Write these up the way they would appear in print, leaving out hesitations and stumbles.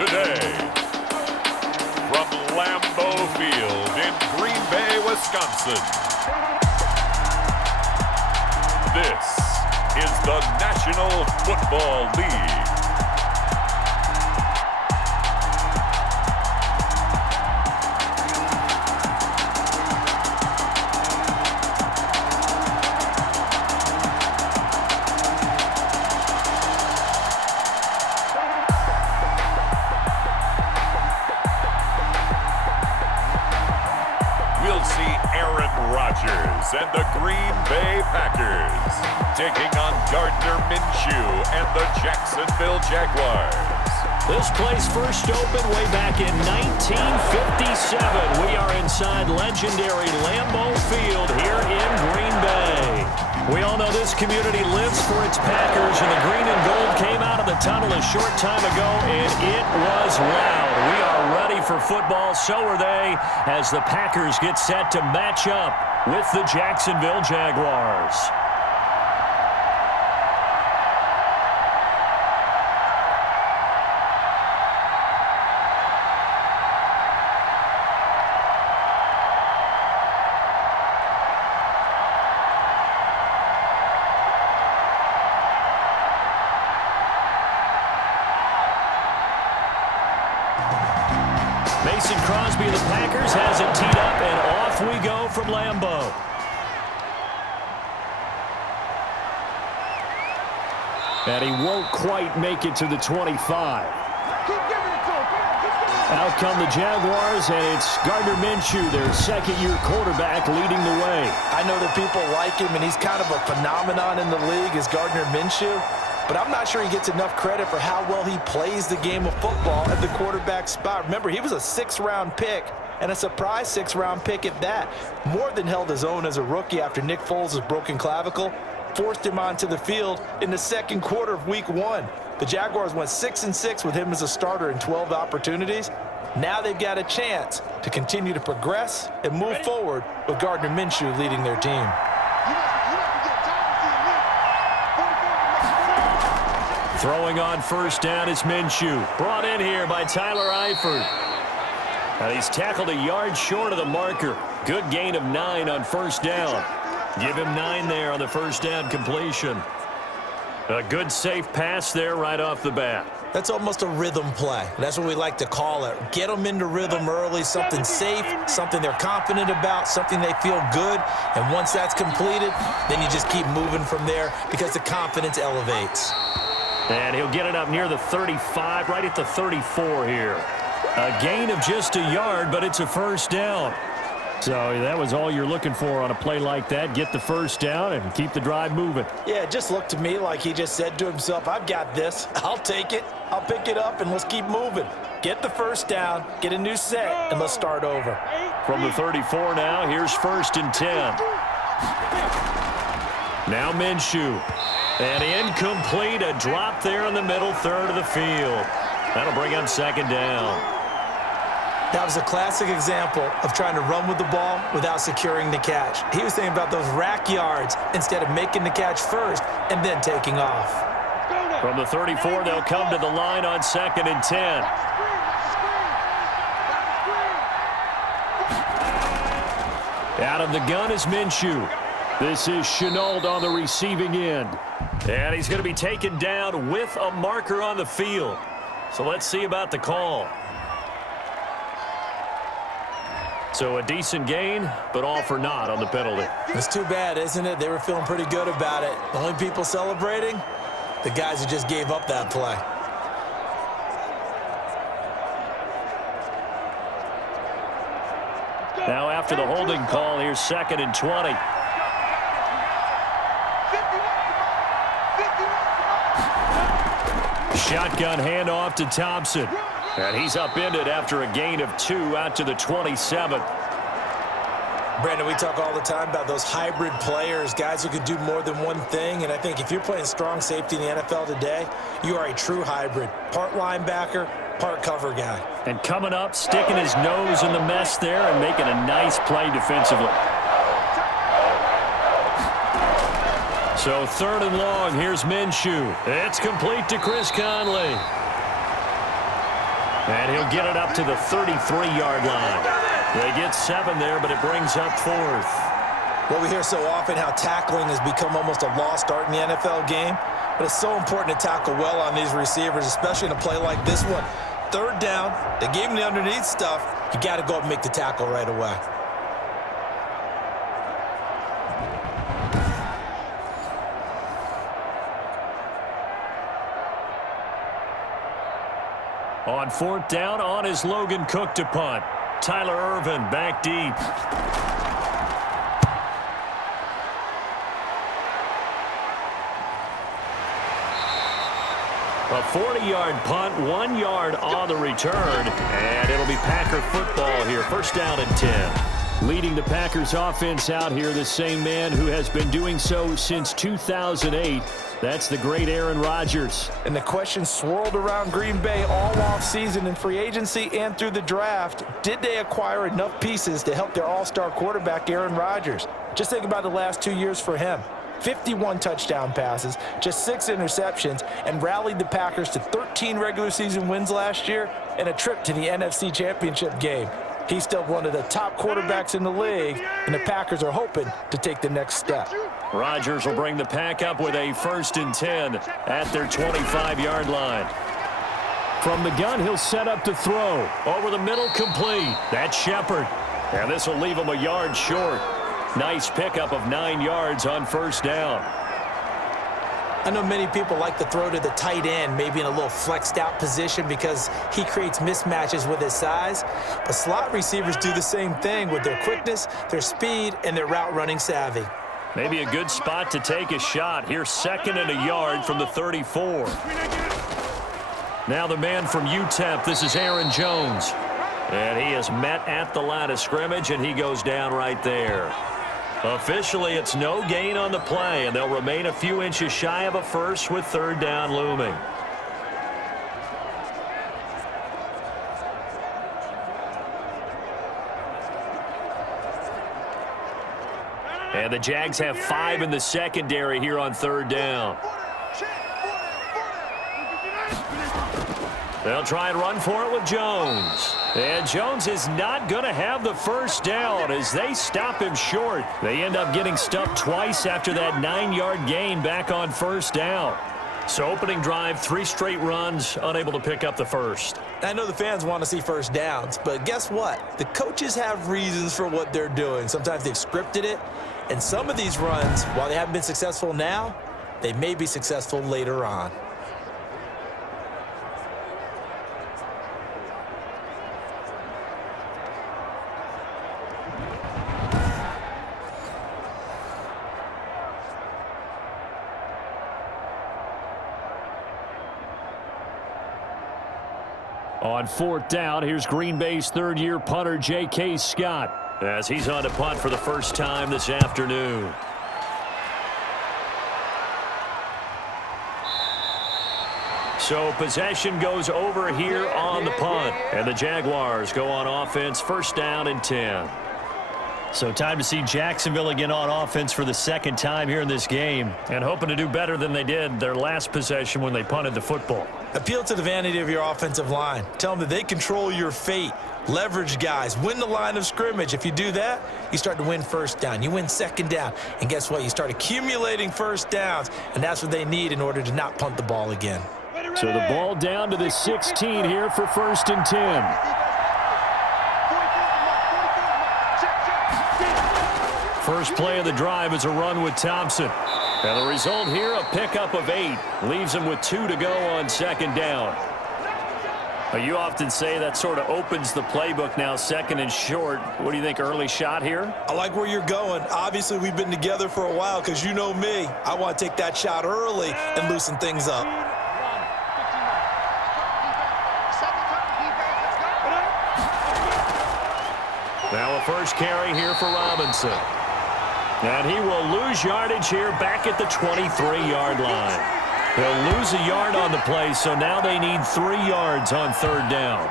today, from Lambeau Field in Green Bay, Wisconsin, this is the National Football League. And the Green Bay Packers taking on Gardner Minshew and the Jacksonville Jaguars. This place first opened way back in 1957. We are inside legendary Lambeau Field here in Green Bay. We all know this community lives for its Packers, and the green and gold came out of the tunnel a short time ago, and it was loud. We are ready for football, so are they, as the Packers get set to match up with the Jacksonville Jaguars. Mason Crosby of the Packers has it teed up, and off we go from Lambeau. And he won't quite make it to the 25. Out come the Jaguars, and it's Gardner Minshew, their second-year quarterback, leading the way. I know that people like him, and he's kind of a phenomenon in the league as Gardner Minshew. But I'm not sure he gets enough credit for how well he plays the game of football at the quarterback spot. Remember, he was a sixth-round pick, and a surprise sixth-round pick at that. More than held his own as a rookie after Nick Foles' broken clavicle forced him onto the field in the second quarter of Week 1. The Jaguars went 6-6 with him as a starter in 12 opportunities. Now they've got a chance to continue to progress and move forward with Gardner Minshew leading their team. Throwing on first down is Minshew. Brought in here by Tyler Eifert. And he's tackled a yard short of the marker. Good gain of 9 on first down. Give him 9 there on the first down completion. A good safe pass there right off the bat. That's almost a rhythm play. That's what we like to call it. Get them into rhythm early, something safe, something they're confident about, something they feel good. And once that's completed, then you just keep moving from there because the confidence elevates. And he'll get it up near the 35, right at the 34 here. A gain of just a yard, but it's a first down. So that was all you're looking for on a play like that. Get the first down and keep the drive moving. Yeah, it just looked to me like he just said to himself, I've got this. I'll take it. I'll pick it up, and let's keep moving. Get the first down, get a new set, and let's start over. From the 34 now, here's 1st and 10. Now Minshew. And incomplete, a drop there in the middle third of the field. That'll bring up 2nd down. That was a classic example of trying to run with the ball without securing the catch. He was thinking about those rack yards instead of making the catch first and then taking off. From the 34, they'll come to the line on 2nd and 10. Out of the gun is Minshew. This is Shenault on the receiving end. And he's going to be taken down with a marker on the field. So let's see about the call. So a decent gain, but all for naught on the penalty. It's too bad, isn't it? They were feeling pretty good about it. The only people celebrating, the guys who just gave up that play. Now after the holding call, here's 2nd and 20. Shotgun handoff to Thompson. And he's upended after a gain of 2 out to the 27. Brandon, we talk all the time about those hybrid players, guys who could do more than one thing. And I think if you're playing strong safety in the NFL today, you are a true hybrid. Part linebacker, part cover guy. And coming up, sticking his nose in the mess there and making a nice play defensively. So 3rd and long, here's Minshew. It's complete to Chris Conley. And he'll get it up to the 33-yard line. They get 7 there, but it brings up 4th. Well, we hear so often how tackling has become almost a lost art in the NFL game, but it's so important to tackle well on these receivers, especially in a play like this one. 3rd down, they gave him the underneath stuff. You got to go up and make the tackle right away. On 4th down, on is Logan Cook to punt. Tyler Ervin back deep. A 40-yard punt, 1 yard on the return, and it'll be Packer football here. 1st down and 10. Leading the Packers offense out here, the same man who has been doing so since 2008. That's the great Aaron Rodgers. And the question swirled around Green Bay all offseason in free agency and through the draft. Did they acquire enough pieces to help their all-star quarterback, Aaron Rodgers? Just think about the last 2 years for him. 51 touchdown passes, just 6 interceptions, and rallied the Packers to 13 regular season wins last year and a trip to the NFC Championship game. He's still one of the top quarterbacks in the league, and the Packers are hoping to take the next step. Rodgers will bring the Pack up with a 1st and 10 at their 25-yard line. From the gun, he'll set up to throw. Over the middle, complete. That's Shepard. And this will leave him a yard short. Nice pickup of 9 yards on 1st down. I know many people like to throw to the tight end, maybe in a little flexed out position because he creates mismatches with his size. But slot receivers do the same thing with their quickness, their speed, and their route running savvy. Maybe a good spot to take a shot. Here's 2nd and a yard from the 34. Now the man from UTEP, this is Aaron Jones. And he is met at the line of scrimmage, and he goes down right there. Officially, it's no gain on the play, and they'll remain a few inches shy of a first with 3rd down looming. And the Jags have 5 in the secondary here on 3rd down. They'll try and run for it with Jones. And Jones is not going to have the 1st down as they stop him short. They end up getting stuffed twice after that 9-yard gain back on 1st down. So opening drive, 3 straight runs, unable to pick up the 1st. I know the fans want to see 1st downs, but guess what? The coaches have reasons for what they're doing. Sometimes they've scripted it, and some of these runs, while they haven't been successful now, they may be successful later on. On 4th down, here's Green Bay's 3rd-year punter, J.K. Scott, as he's on to punt for the first time this afternoon. So possession goes over here on the punt, and the Jaguars go on offense, 1st down and 10. So time to see Jacksonville again on offense for the 2nd time here in this game, and hoping to do better than they did their last possession when they punted the football. Appeal to the vanity of your offensive line. Tell them that they control your fate. Leverage guys. Win the line of scrimmage. If you do that, you start to win 1st down. You win 2nd down. And guess what? You start accumulating 1st downs, and that's what they need in order to not punt the ball again. So the ball down to the 16 here for 1st and 10. First play of the drive is a run with Thompson. And the result here, a pickup of 8. Leaves him with 2 to go on 2nd down. You often say that sort of opens the playbook now, 2nd and short. What do you think, early shot here? I like where you're going. Obviously, we've been together for a while because you know me. I want to take that shot early and loosen things up. Now a first carry here for Robinson. And he will lose yardage here back at the 23-yard line. He'll lose a yard on the play, so now they need 3 yards on 3rd down.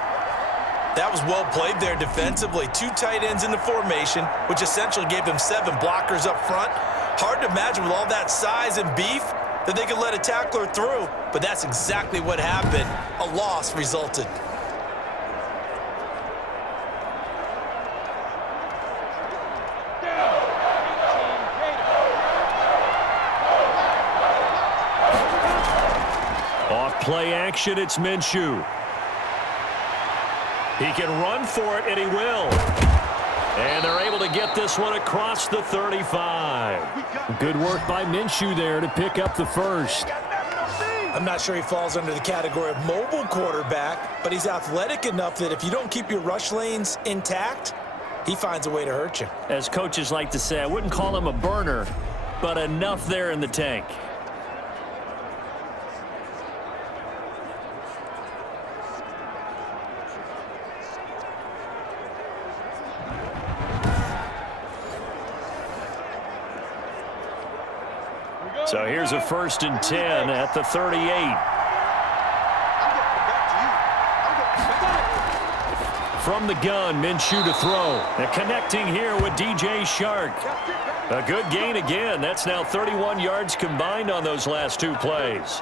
That was well played there defensively. 2 tight ends in the formation, which essentially gave them 7 blockers up front. Hard to imagine with all that size and beef that they could let a tackler through, but that's exactly what happened. A loss resulted. Off play action, it's Minshew. He can run for it, and he will. And they're able to get this one across the 35. Good work by Minshew there to pick up the first. I'm not sure he falls under the category of mobile quarterback, but he's athletic enough that if you don't keep your rush lanes intact, he finds a way to hurt you. As coaches like to say, I wouldn't call him a burner, but enough there in the tank. So here's a 1st and 10 at the 38. From the gun, Minshew to throw. And connecting here with DJ Shark. A good gain again. That's now 31 yards combined on those last 2 plays.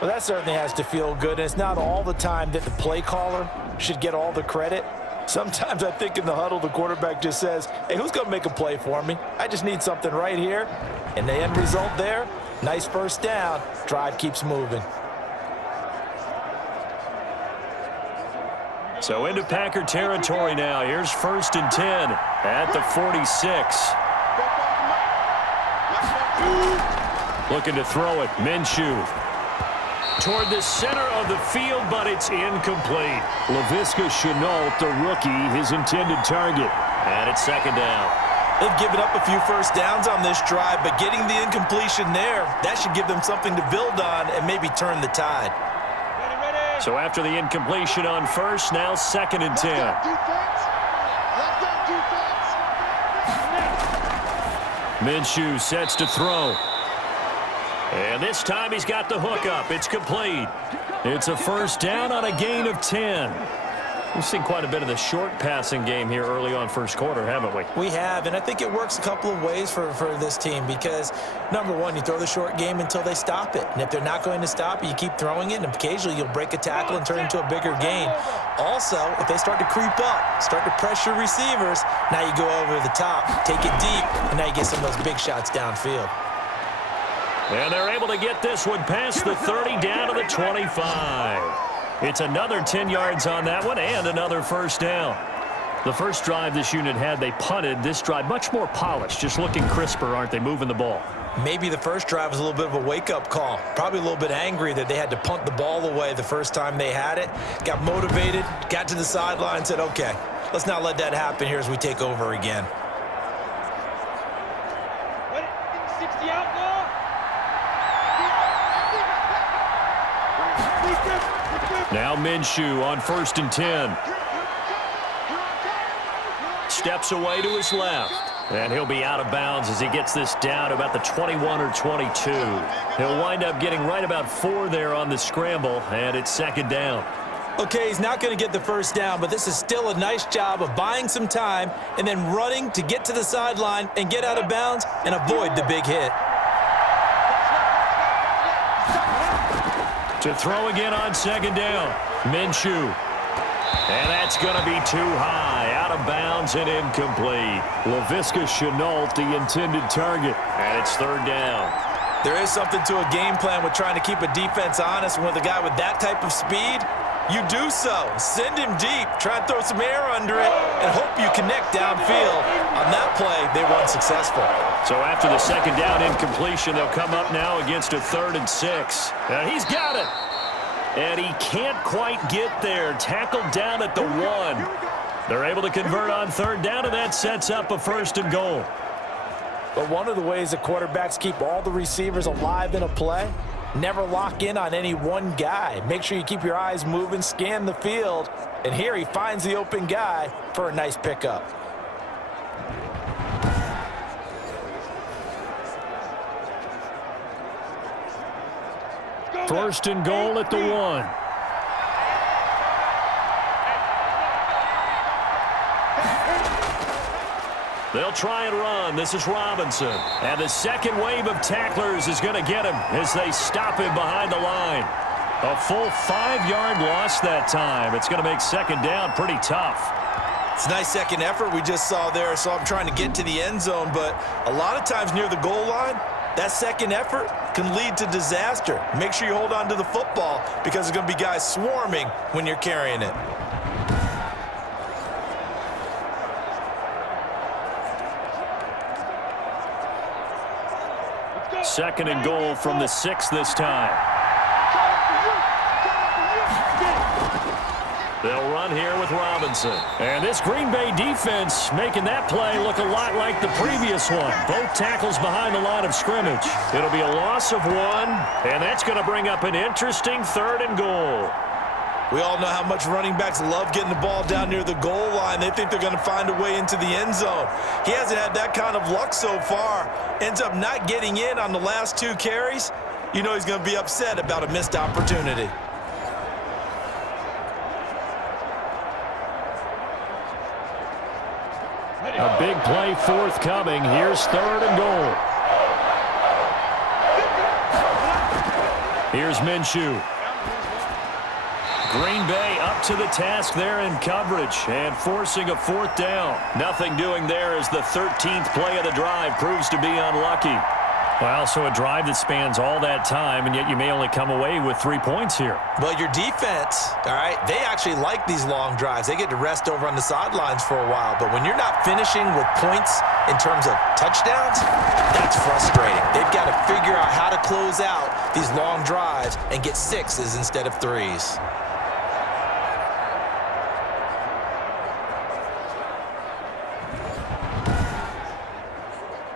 Well, that certainly has to feel good. And it's not all the time that the play caller should get all the credit. Sometimes I think in the huddle, the quarterback just says, hey, who's going to make a play for me? I just need something right here. And the end result there, nice first down. Drive keeps moving. So into Packer territory now. Here's 1st and 10 at the 46. Looking to throw it. Minshew. Toward the center of the field, but it's incomplete. Laviska Shenault, the rookie, his intended target. And it's 2nd down. They've given up a few first downs on this drive, but getting the incompletion there, that should give them something to build on and maybe turn the tide. So after the incompletion on 1st, now 2nd and 10. Minshew sets to throw. And this time he's got the hook up. It's complete. It's a 1st down on a gain of 10. We've seen quite a bit of the short passing game here early on 1st quarter, haven't we? We have, and I think it works a couple of ways for this team because, number one, you throw the short game until they stop it. And if they're not going to stop it, you keep throwing it, and occasionally you'll break a tackle and turn it into a bigger gain. Also, if they start to creep up, start to pressure receivers, now you go over the top, take it deep, and now you get some of those big shots downfield. And they're able to get this one past the 30 down to the 25. It's another 10 yards on that one and another 1st down. The first drive this unit had, they punted. This drive, much more polished, just looking crisper, aren't they, moving the ball? Maybe the first drive was a little bit of a wake-up call. Probably a little bit angry that they had to punt the ball away the first time they had it. Got motivated, got to the sideline, said, okay, let's not let that happen here as we take over again. Now Minshew on 1st and 10. Steps away to his left. And he'll be out of bounds as he gets this down about the 21 or 22. He'll wind up getting right about 4 there on the scramble, and it's 2nd down. Okay, he's not going to get the first down, but this is still a nice job of buying some time and then running to get to the sideline and get out of bounds and avoid the big hit. To throw again on 2nd down. Minshew. And that's going to be too high. Out of bounds and incomplete. Laviska Shenault, the intended target. And it's 3rd down. There is something to a game plan with trying to keep a defense honest. With a guy with that type of speed, you do so. Send him deep. Try and throw some air under it and hope you connect downfield. On that play, they run successful. So after the 2nd down incompletion, they'll come up now against a 3rd and 6. And he's got it. And he can't quite get there. Tackled down at the 1. They're able to convert on 3rd down, and that sets up a 1st and goal. But one of the ways that quarterbacks keep all the receivers alive in a play, never lock in on any one guy. Make sure you keep your eyes moving, scan the field. And here he finds the open guy for a nice pickup. First and goal at the 1. They'll try and run. This is Robinson. And the second wave of tacklers is going to get him as they stop him behind the line. A full 5-yard loss that time. It's going to make 2nd down pretty tough. It's a nice second effort we just saw there. So I'm trying to get to the end zone, but a lot of times near the goal line, That second effort can lead to disaster. Make sure you hold on to the football because there's going to be guys swarming when you're carrying it. Second and goal from the 6 this time. They'll run here with Robinson. And this Green Bay defense making that play look a lot like the previous one. Both tackles behind the line of scrimmage. It'll be a loss of 1, and that's going to bring up an interesting 3rd and goal. We all know how much running backs love getting the ball down near the goal line. They think they're going to find a way into the end zone. He hasn't had that kind of luck so far. Ends up not getting in on the last 2 carries. You know he's going to be upset about a missed opportunity. A big play forthcoming. Here's 3rd and goal. Here's Minshew. Green Bay up to the task there in coverage and forcing a 4th down. Nothing doing there as the 13th play of the drive proves to be unlucky. Well, so a drive that spans all that time, and yet you may only come away with 3 points here. Well, your defense, all right, they actually like these long drives. They get to rest over on the sidelines for a while. But when you're not finishing with points in terms of touchdowns, that's frustrating. They've got to figure out how to close out these long drives and get 6s instead of 3s.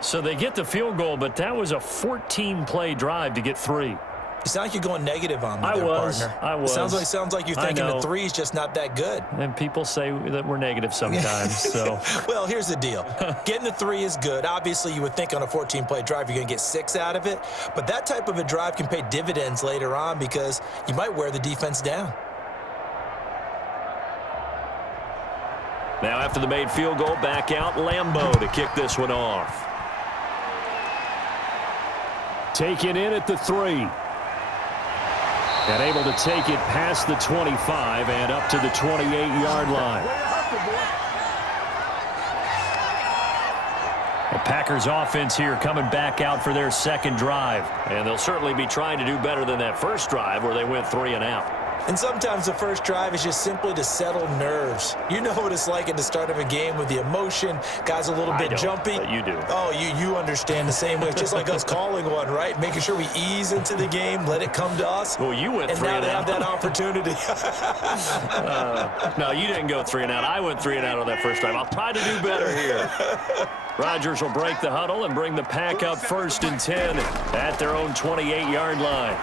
So they get the field goal, but that was a 14-play drive to get 3. You sound like you're going negative on me I there, was. partner. I was. Sounds like you're thinking the 3's just not that good. And people say that we're negative sometimes. So. Well, here's the deal. Getting the 3 is good. Obviously, you would think on a 14-play drive you're going to get 6 out of it. But that type of a drive can pay dividends later on because you might wear the defense down. Now after the made field goal, back out Lambeau to kick this one off. Taken in at the 3. And able to take it past the 25 and up to the 28-yard line. The Packers offense here coming back out for their second drive. And they'll certainly be trying to do better than that first drive where they went 3 and out. And sometimes the first drive is just simply to settle nerves. You know what it's like at the start of a game with the emotion. Guys a little bit jumpy. But you do. Oh, you understand the same way. It's just like us calling one, right? Making sure we ease into the game, let it come to us. Well, you went 3 and out. And now they have that opportunity. No, you didn't go 3 and out. I went 3 and out on that first drive. I'll try to do better here. Rodgers will break the huddle and bring the Pack up 1st and 10 at their own 28-yard line.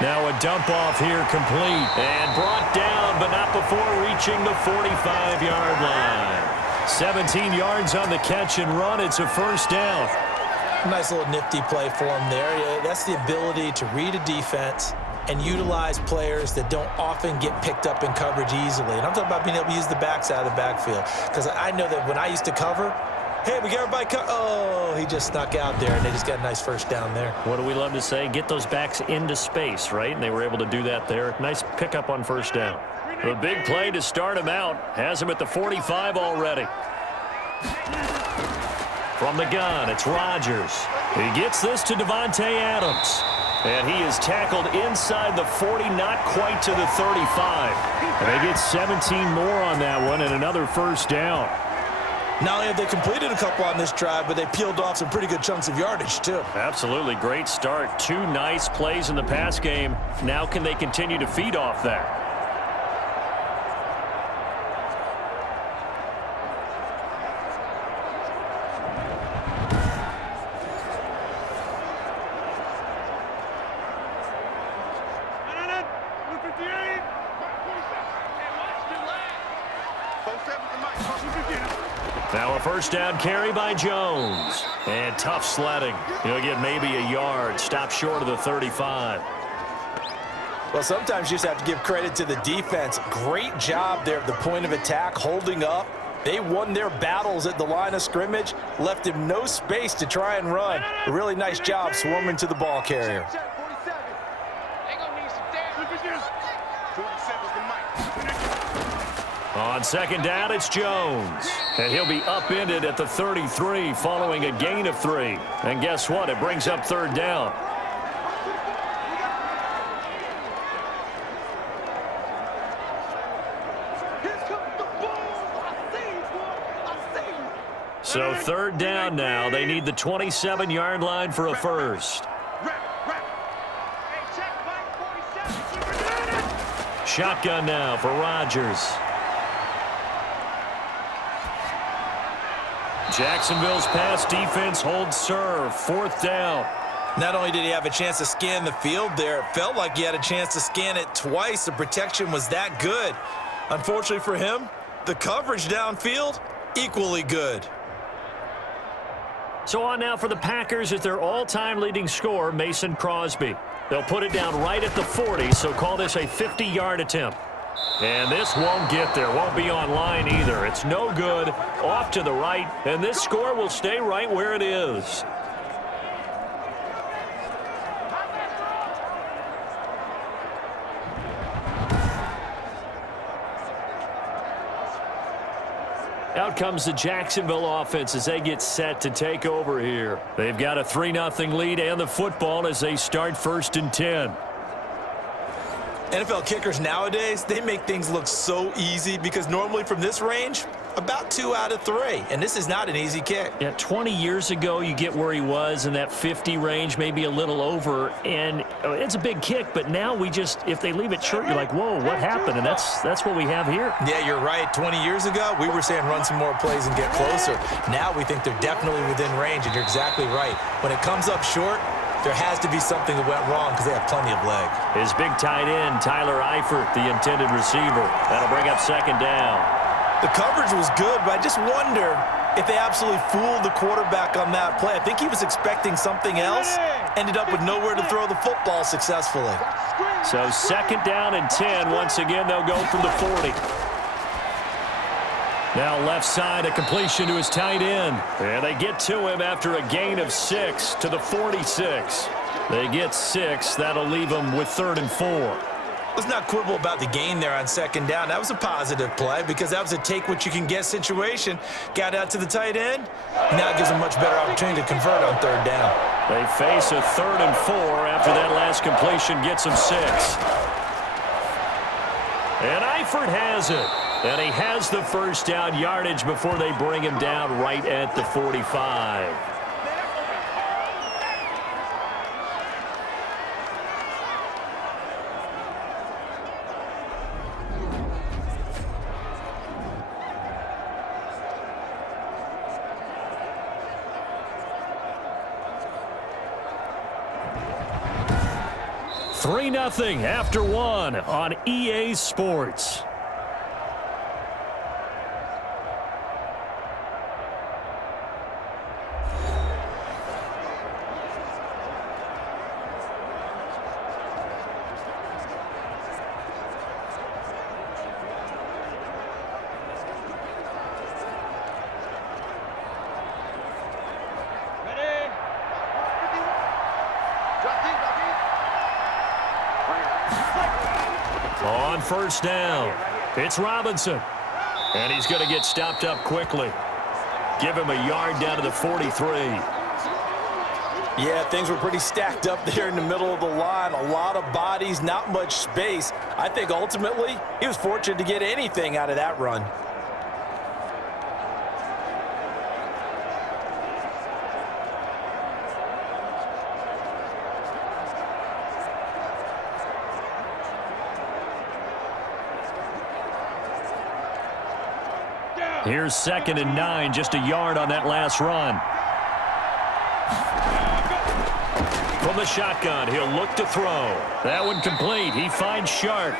Now a dump off here complete and brought down, but not before reaching the 45-yard line. 17 yards on the catch and run. It's a 1st down. Nice little nifty play for him there. Yeah, that's the ability to read a defense and utilize players that don't often get picked up in coverage easily. And I'm talking about being able to use the backs out of the backfield. Because I know that when I used to cover, hey, we got everybody oh, he just snuck out there, and they just got a nice 1st down there. What do we love to say? Get those backs into space, right? And they were able to do that there. Nice pickup on 1st down. A big play to start him out. Has him at the 45 already. From the gun, it's Rodgers. He gets this to Devontae Adams. And he is tackled inside the 40, not quite to the 35. And they get 17 more on that one and another 1st down. Not only have they completed a couple on this drive, but they peeled off some pretty good chunks of yardage, too. Absolutely. Great start. 2 nice plays in the pass game. Now can they continue to feed off that? Now a 1st down carry by Jones. And tough sledding. He'll get maybe a yard. Stop short of the 35. Well, sometimes you just have to give credit to the defense. Great job there at the point of attack, holding up. They won their battles at the line of scrimmage, left him no space to try and run. A really nice job swarming to the ball carrier. On second down, it's Jones. And he'll be upended at the 33 following a gain of 3. And guess what? It brings up third down. So third down now. They need the 27-yard line for a first. Shotgun now for Rodgers. Jacksonville's pass defense holds serve. Fourth down. Not only did he have a chance to scan the field there, it felt like he had a chance to scan it twice. The protection was that good. Unfortunately for him, the coverage downfield, equally good. So on now for the Packers is their all-time leading scorer, Mason Crosby. They'll put it down right at the 40, so call this a 50-yard attempt. And this won't get there, won't be on line either. It's no good, off to the right, and this score will stay right where it is. Out comes the Jacksonville offense as they get set to take over here. They've got a 3-0 lead and the football as they start 1st and 10. NFL kickers nowadays, they make things look so easy because normally from this range, about 2 out of 3. And this is not an easy kick. Yeah, 20 years ago, you get where he was in that 50 range, maybe a little over. And it's a big kick, but now we just, if they leave it short, you're like, whoa, what happened? And that's what we have here. Yeah, you're right. 20 years ago, we were saying run some more plays and get closer. Now we think they're definitely within range, and you're exactly right. When it comes up short, there has to be something that went wrong because they have plenty of leg. His big tight end, Tyler Eifert, the intended receiver. That'll bring up second down. The coverage was good, but I just wonder if they absolutely fooled the quarterback on that play. I think he was expecting something else, ended up with nowhere to throw the football successfully. So second down and 10. Once again, they'll go from the 40. Now left side, a completion to his tight end. And they get to him after a gain of 6 to the 46. They get 6. That'll leave them with 3rd and 4. Let's not quibble about the gain there on second down. That was a positive play because that was a take-what-you-can-get situation. Got out to the tight end. Now it gives them a much better opportunity to convert on 3rd down. They face a 3rd and 4 after that last completion gets them 6. And Eifert has it. And he has the first down yardage before they bring him down right at the 45. Three 3-0 after 1 on EA Sports. On first down, it's Robinson. And he's going to get stopped up quickly. Give him a yard down to the 43. Yeah, things were pretty stacked up there in the middle of the line. A lot of bodies, not much space. I think ultimately he was fortunate to get anything out of that run. Here's 2nd and 9, just a yard on that last run. From the shotgun, he'll look to throw. That one complete. He finds Sharp.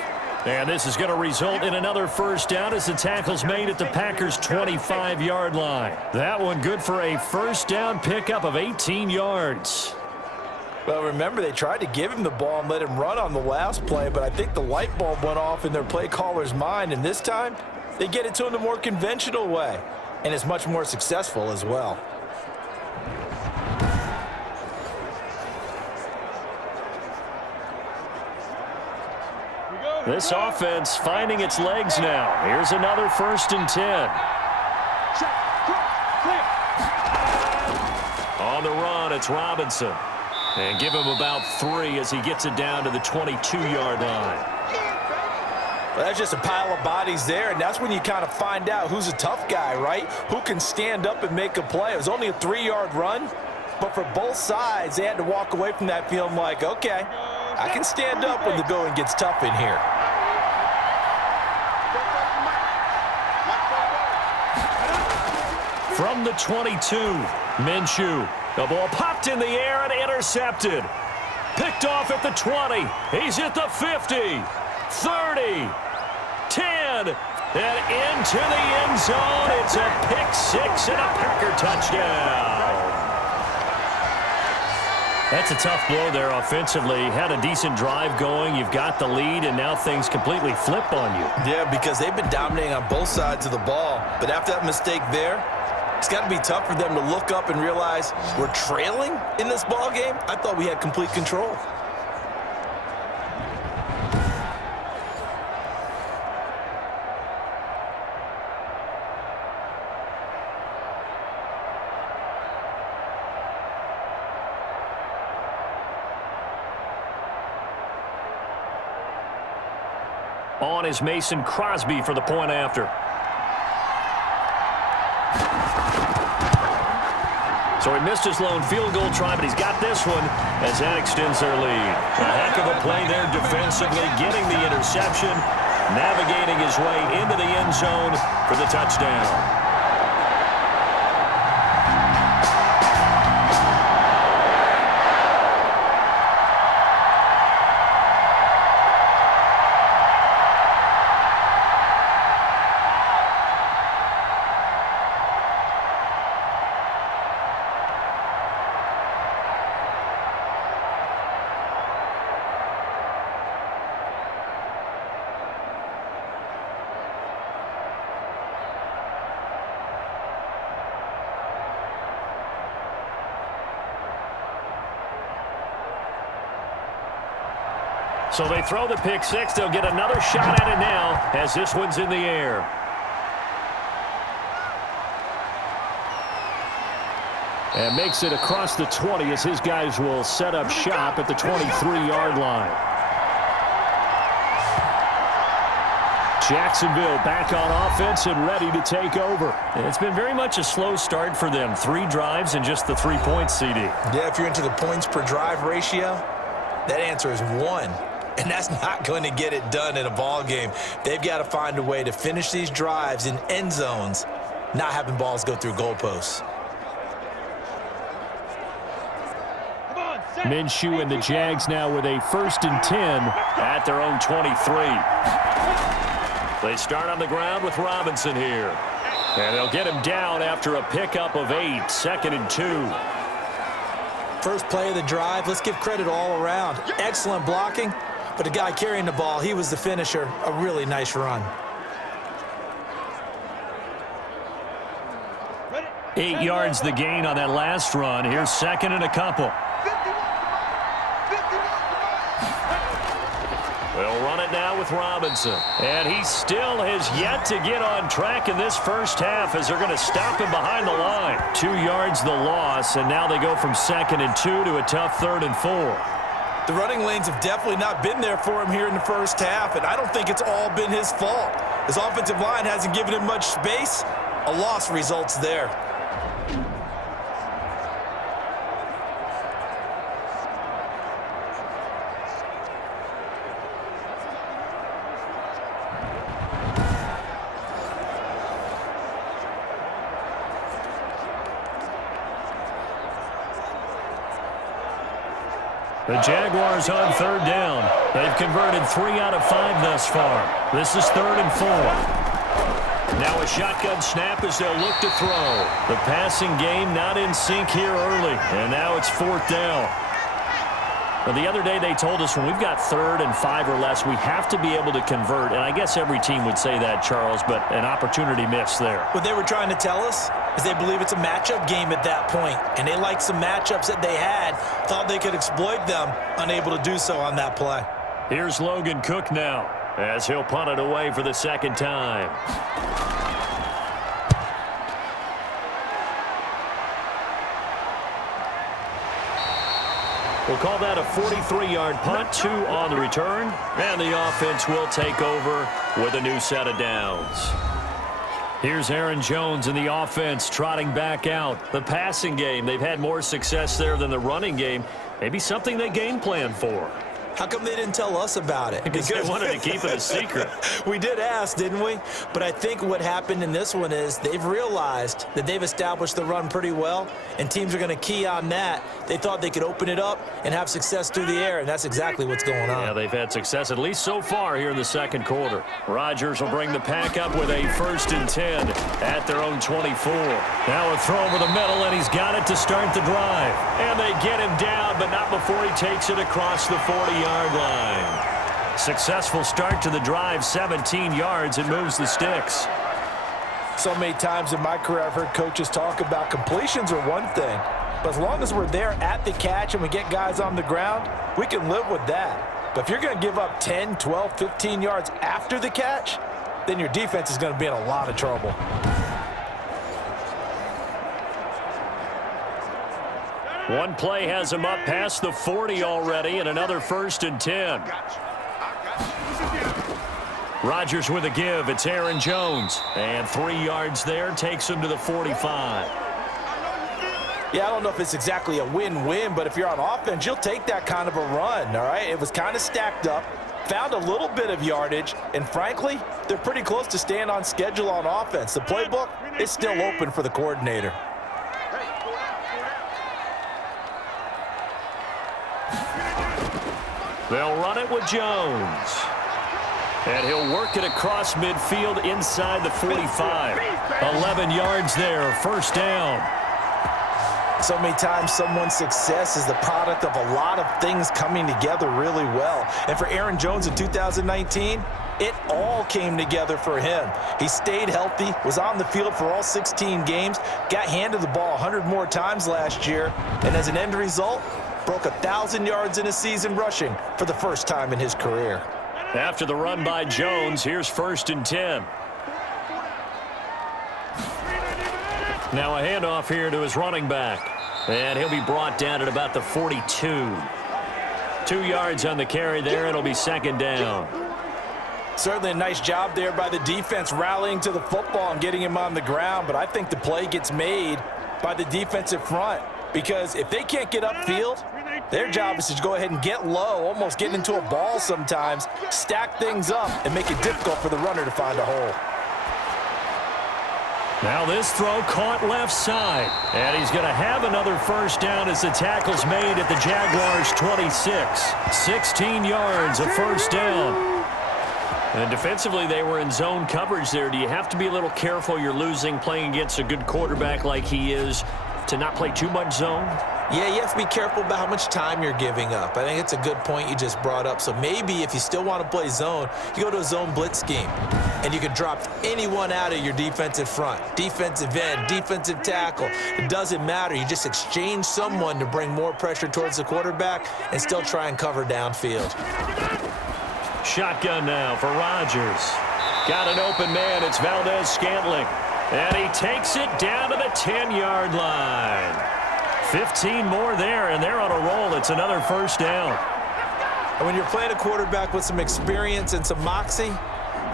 And this is going to result in another first down as the tackle's made at the Packers' 25-yard line. That one good for a first down pickup of 18 yards. Well, remember, they tried to give him the ball and let him run on the last play, but I think the light bulb went off in their play caller's mind, and this time they get it to him the more conventional way, and it's much more successful as well. Here we go. This offense finding its legs now. Here's another 1st and 10. On the run, it's Robinson. And give him about 3 as he gets it down to the 22-yard line. Well, that's just a pile of bodies there, and that's when you kind of find out who's a tough guy, right? Who can stand up and make a play. It was only a 3-yard run, but for both sides, they had to walk away from that feeling like, okay, I can stand up when the going gets tough in here. From the 22, Minshew. The ball popped in the air and intercepted. Picked off at the 20. He's at the 50, 30, 10, and into the end zone. It's a pick-6 and a Packer touchdown. That's a tough blow there offensively. Had a decent drive going. You've got the lead, and now things completely flip on you. Yeah, because they've been dominating on both sides of the ball. But after that mistake there, it's got to be tough for them to look up and realize we're trailing in this ball game. I thought we had complete control. On is Mason Crosby for the point after. So he missed his lone field goal try, but he's got this one as that extends their lead. A heck of a play there defensively, getting the interception, navigating his way into the end zone for the touchdown. So they throw the pick-6. They'll get another shot at it now as this one's in the air. And makes it across the 20 as his guys will set up shop at the 23-yard line. Jacksonville back on offense and ready to take over. And it's been very much a slow start for them. 3 drives and just the 3 points, CD. Yeah, if you're into the points per drive ratio, that answer is 1. And that's not going to get it done in a ball game. They've got to find a way to finish these drives in end zones, not having balls go through goalposts. Minshew and the Jags now with a 1st and 10 at their own 23. They start on the ground with Robinson here. And they'll get him down after a pickup of 8, 2nd and 2. First play of the drive, let's give credit all around. Excellent blocking. But the guy carrying the ball, he was the finisher. A really nice run. 8 yards the gain on that last run. Here's 2nd and a couple. They'll run it now with Robinson. And he still has yet to get on track in this first half as they're going to stop him behind the line. 2 yards the loss, and now they go from 2nd and 2 to a tough 3rd and 4. The running lanes have definitely not been there for him here in the first half, and I don't think it's all been his fault. His offensive line hasn't given him much space. A loss results there. The Jaguars on 3rd down. They've converted 3 out of 5 thus far. This is 3rd and 4. Now a shotgun snap as they'll look to throw. The passing game not in sync here early. And now it's 4th down. Well, the other day they told us when we've got 3rd and 5 or less, we have to be able to convert. And I guess every team would say that, Charles, but an opportunity missed there. What they were trying to tell us is they believe it's a matchup game at that point. And they liked some matchups that they had, thought they could exploit them, unable to do so on that play. Here's Logan Cook now. as he'll punt it away for the second time. We'll call that a 43-yard punt, 2 on the return, and the offense will take over with a new set of downs. Here's Aaron Jones in the offense trotting back out. The passing game, they've had more success there than the running game. Maybe something they game plan for. How come they didn't tell us about it? Because they wanted to keep it a secret. We did ask, didn't we? But I think what happened in this one is they've realized that they've established the run pretty well, and teams are going to key on that. They thought they could open it up and have success through the air, and that's exactly what's going on. Yeah, they've had success, at least so far here in the second quarter. Rodgers will bring the pack up with a 1st and 10 at their own 24. Now a throw over the middle, and he's got it to start the drive. And they get him down, but not before he takes it across the 40-yard line. Successful start to the drive, 17 yards, and moves the sticks. So many times in my career I've heard coaches talk about completions are one thing, but as long as we're there at the catch and we get guys on the ground, we can live with that. But if you're going to give up 10, 12, 15 yards after the catch, then your defense is going to be in a lot of trouble. One play has him up past the 40 already, and another 1st and 10. Rodgers with a give. It's Aaron Jones. And 3 yards there takes him to the 45. Yeah, I don't know if it's exactly a win-win, but if you're on offense, you'll take that kind of a run, all right? It was kind of stacked up, found a little bit of yardage, and frankly, they're pretty close to staying on schedule on offense. The playbook is still open for the coordinator. They'll run it with Jones. And he'll work it across midfield inside the 45. 11 yards there, 1st down. So many times someone's success is the product of a lot of things coming together really well. And for Aaron Jones in 2019, it all came together for him. He stayed healthy, was on the field for all 16 games, got handed the ball 100 more times last year, and as an end result, broke 1,000 yards in a season rushing for the first time in his career. After the run by Jones, here's 1st and 10. Now a handoff here to his running back. And he'll be brought down at about the 42. 2 yards on the carry there. It'll be 2nd down. Certainly a nice job there by the defense rallying to the football and getting him on the ground. But I think the play gets made by the defensive front. Because if they can't get upfield, their job is to go ahead and get low, almost get into a ball sometimes, stack things up, and make it difficult for the runner to find a hole. Now this throw caught left side. And he's going to have another 1st down as the tackle's made at the Jaguars' 26. 16 yards, a 1st down. And defensively, they were in zone coverage there. Do you have to be a little careful? You're losing playing against a good quarterback like he is to not play too much zone? Yeah, you have to be careful about how much time you're giving up. I think it's a good point you just brought up. So maybe if you still want to play zone, you go to a zone blitz scheme. And you can drop anyone out of your defensive front. Defensive end, defensive tackle. It doesn't matter. You just exchange someone to bring more pressure towards the quarterback and still try and cover downfield. Shotgun now for Rodgers. Got an open man. It's Valdez-Scantling. And he takes it down to the 10-yard line. 15 more there, and they're on a roll. It's another 1st down. And when you're playing a quarterback with some experience and some moxie,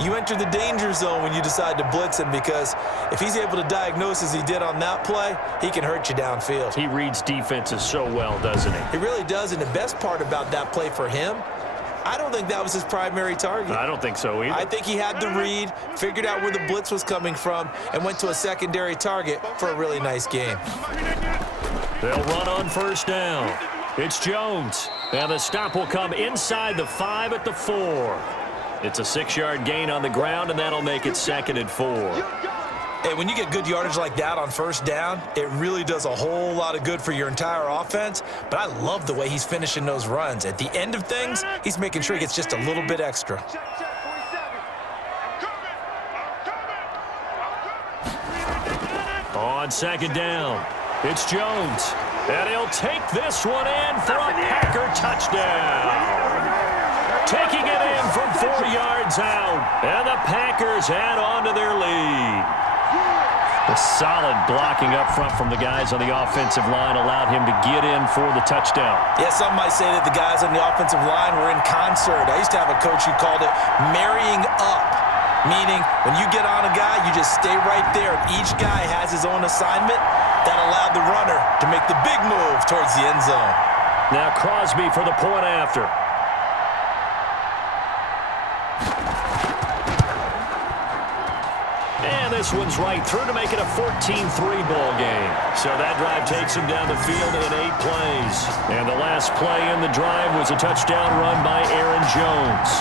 you enter the danger zone when you decide to blitz him, because if he's able to diagnose as he did on that play, he can hurt you downfield. He reads defenses so well, doesn't he? He really does, and the best part about that play for him, I don't think that was his primary target. I don't think so either. I think he had the read, figured out where the blitz was coming from, and went to a secondary target for a really nice game. They'll run on 1st down. It's Jones. And the stop will come inside the 5 at the 4. It's a 6-yard gain on the ground, and that'll make it 2nd and 4. Hey, when you get good yardage like that on 1st down, it really does a whole lot of good for your entire offense. But I love the way he's finishing those runs. At the end of things, he's making sure he gets just a little bit extra. On 2nd down, it's Jones. And he'll take this one in for a Packer touchdown. taking it in from 4 yards out. And the Packers add on to their lead. The solid blocking up front from the guys on the offensive line allowed him to get in for the touchdown. Yeah, some might say that the guys on the offensive line were in concert. I used to have a coach who called it marrying up, meaning when you get on a guy, you just stay right there. Each guy has his own assignment. That allowed the runner to make the big move towards the end zone. Now Crosby for the point after. And this one's right through to make it a 14-3 ball game. So that drive takes him down the field in 8 plays. And the last play in the drive was a touchdown run by Aaron Jones.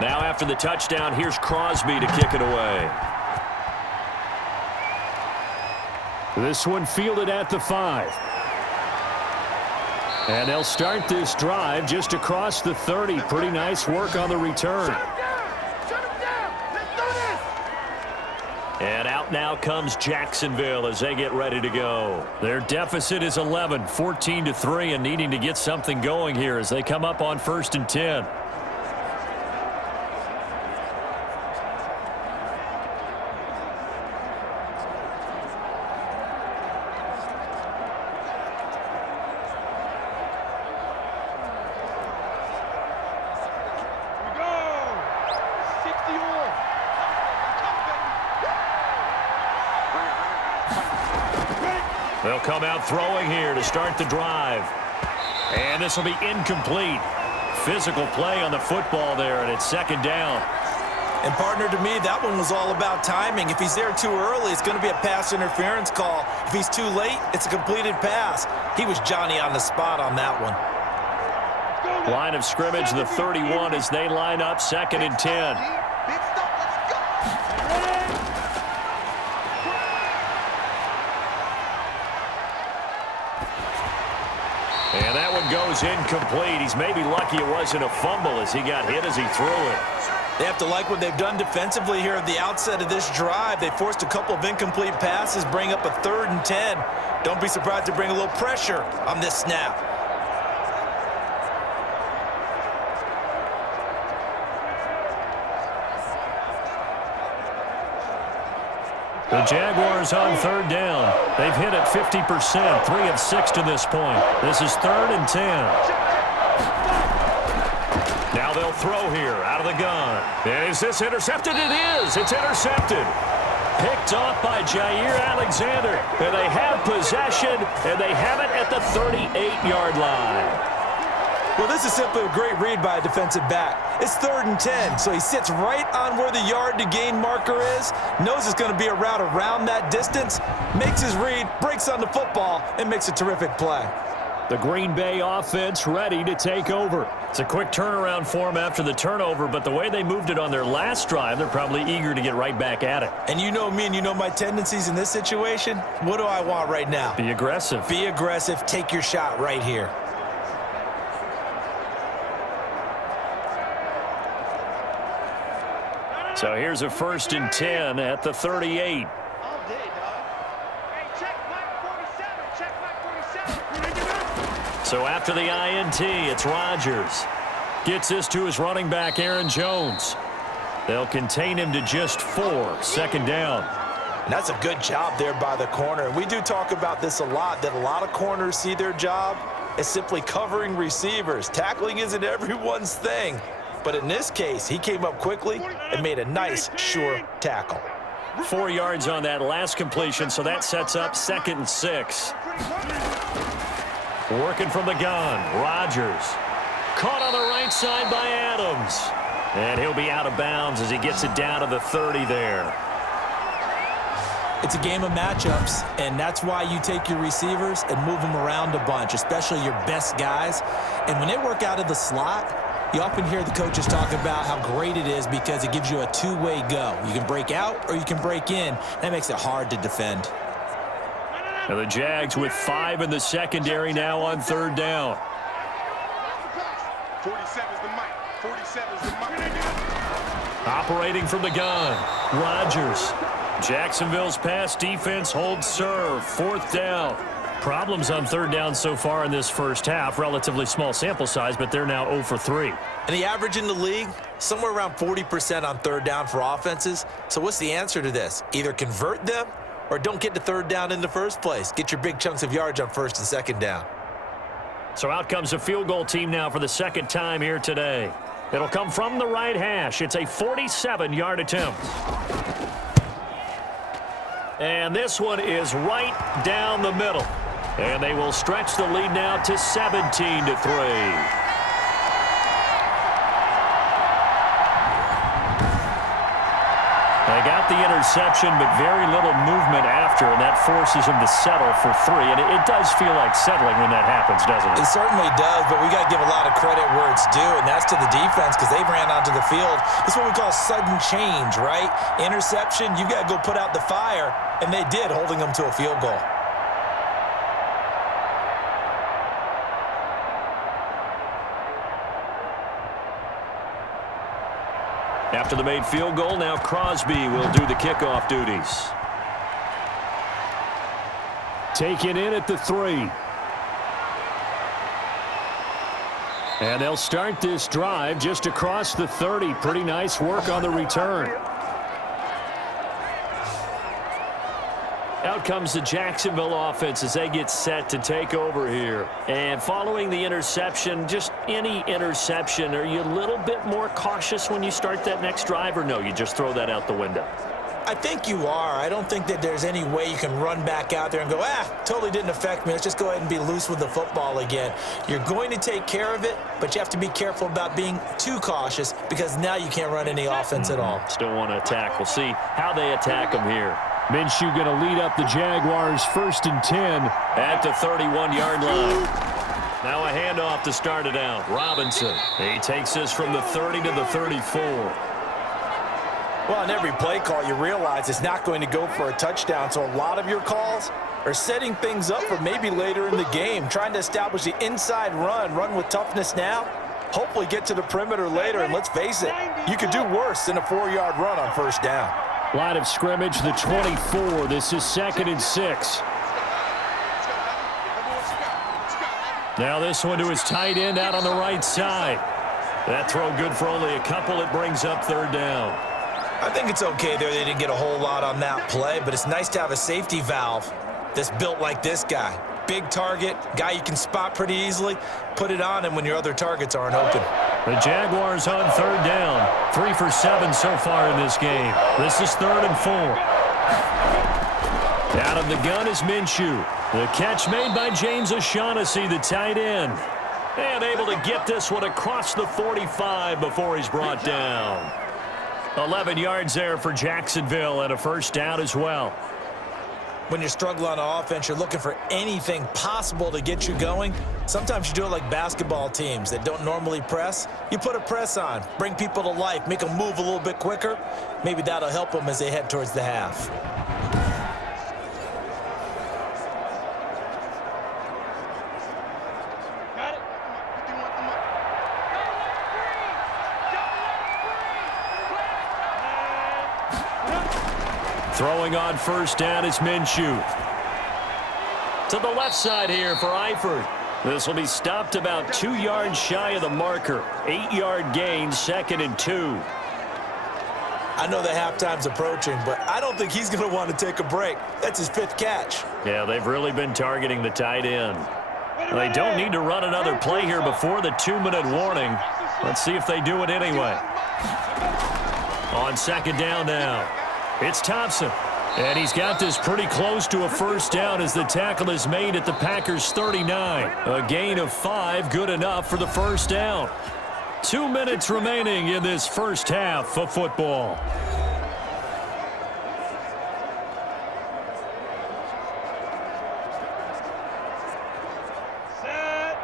Now after the touchdown, here's Crosby to kick it away. This one fielded at the 5. And they'll start this drive just across the 30. Pretty nice work on the return. Shut him down. Let's do this. And out now comes Jacksonville as they get ready to go. Their deficit is 11, 14-3, and needing to get something going here as they come up on 1st and 10. They'll come out throwing here to start the drive. And this will be incomplete. Physical play on the football there, and it's 2nd down. And, partner, to me, that one was all about timing. If he's there too early, it's going to be a pass interference call. If he's too late, it's a completed pass. He was Johnny on the spot on that one. Line of scrimmage, the 31, as they line up 2nd and 10. And that one goes incomplete. He's maybe lucky it wasn't a fumble as he got hit as he threw it. They have to like what they've done defensively here at the outset of this drive. They forced a couple of incomplete passes, bring up a 3rd and 10. Don't be surprised to bring a little pressure on this snap. The Jaguars on 3rd down. They've hit it 50%, 3 of 6 to this point. This is 3rd and 10. Now they'll throw here out of the gun. And is this intercepted? It is. It's intercepted. Picked off by Jair Alexander. And they have possession, and they have it at the 38-yard line. Well, this is simply a great read by a defensive back. It's 3rd and 10, so he sits right on where the yard-to-gain marker is, knows it's going to be a route around that distance, makes his read, breaks on the football, and makes a terrific play. The Green Bay offense ready to take over. It's a quick turnaround for them after the turnover, but the way they moved it on their last drive, they're probably eager to get right back at it. And you know me and you know my tendencies in this situation. What do I want right now? Be aggressive. Be aggressive. Take your shot right here. So here's a 1st and 10 at the 38. So after the INT, it's Rodgers. Gets this to his running back, Aaron Jones. They'll contain him to just 4, 2nd down. And that's a good job there by the corner. And we do talk about this a lot, that a lot of corners see their job as simply covering receivers. Tackling isn't everyone's thing. But in this case, he came up quickly and made a nice, sure tackle. 4 yards on that last completion, so that sets up 2nd and 6. Working from the gun, Rodgers. Caught on the right side by Adams. And he'll be out of bounds as he gets it down to the 30 there. It's a game of matchups, and that's why you take your receivers and move them around a bunch, especially your best guys. And when they work out of the slot, You often hear the coaches talk about how great it is because it gives you a two-way go. You can break out or you can break in. That makes it hard to defend. And the Jags with 5 in the secondary now on 3rd down. 47's the mic. 47's the mic. Operating from the gun, Rodgers. Jacksonville's pass defense holds serve. 4th down. Problems on 3rd down so far in this first half. Relatively small sample size, but they're now 0 for 3. And the average in the league, somewhere around 40% on 3rd down for offenses. So what's the answer to this? Either convert them or don't get to 3rd down in the first place. Get your big chunks of yards on 1st and 2nd down. So out comes a field goal team now for the 2nd time here today. It'll come from the right hash. It's a 47-yard attempt. And this one is right down the middle. And they will stretch the lead now to 17-3. They got the interception, but very little movement after, and that forces them to settle for 3. And it does feel like settling when that happens, doesn't it? It certainly does, but we got to give a lot of credit where it's due, and that's to the defense because they ran onto the field. This is what we call sudden change, right? Interception, you've got to go put out the fire, and they did, holding them to a field goal. After the made field goal, now Crosby will do the kickoff duties. Taken in at the 3. And they'll start this drive just across the 30. Pretty nice work on the return. Out comes the Jacksonville offense as they get set to take over here. And following the interception, just any interception, are you a little bit more cautious when you start that next drive, or no, you just throw that out the window? I think you are. I don't think that there's any way you can run back out there and go, totally didn't affect me. Let's just go ahead and be loose with the football again. You're going to take care of it, but you have to be careful about being too cautious because now you can't run any offense at all. Still want to attack. We'll see how they attack them here. Minshew going to lead up the Jaguars 1st and 10 at the 31-yard line. Now a handoff to start it out. Robinson. He takes this from the 30 to the 34. Well, on every play call, you realize it's not going to go for a touchdown, so a lot of your calls are setting things up for maybe later in the game, trying to establish the inside run with toughness now, hopefully get to the perimeter later, and let's face it, you could do worse than a 4-yard run on 1st down. Line of scrimmage, the 24. This is 2nd and 6. Now this one to his tight end out on the right side. That throw good for only a couple. It brings up 3rd down. I think it's okay there. They didn't get a whole lot on that play, but it's nice to have a safety valve that's built like this guy. Big target, guy you can spot pretty easily. Put it on him when your other targets aren't open. The Jaguars on 3rd down. 3 for 7 so far in this game. This is 3rd and 4. Out of the gun is Minshew. The catch made by James O'Shaughnessy, the tight end. And able to get this one across the 45 before he's brought down. 11 yards there for Jacksonville and a 1st down as well. When you're struggling on offense, you're looking for anything possible to get you going. Sometimes you do it like basketball teams that don't normally press. You put a press on, bring people to life, make them move a little bit quicker. Maybe that'll help them as they head towards the half. Throwing on 1st down is Minshew. To the left side here for Eifert. This will be stopped about 2 yards shy of the marker. 8-yard gain, 2nd and 2. I know the halftime's approaching, but I don't think he's going to want to take a break. That's his 5th catch. Yeah, they've really been targeting the tight end. They don't need to run another play here before the 2-minute warning. Let's see if they do it anyway. On 2nd down now. It's Thompson, and he's got this pretty close to a 1st down as the tackle is made at the Packers' 39. A gain of 5, good enough for the 1st down. 2 minutes remaining in this first half of football. Set.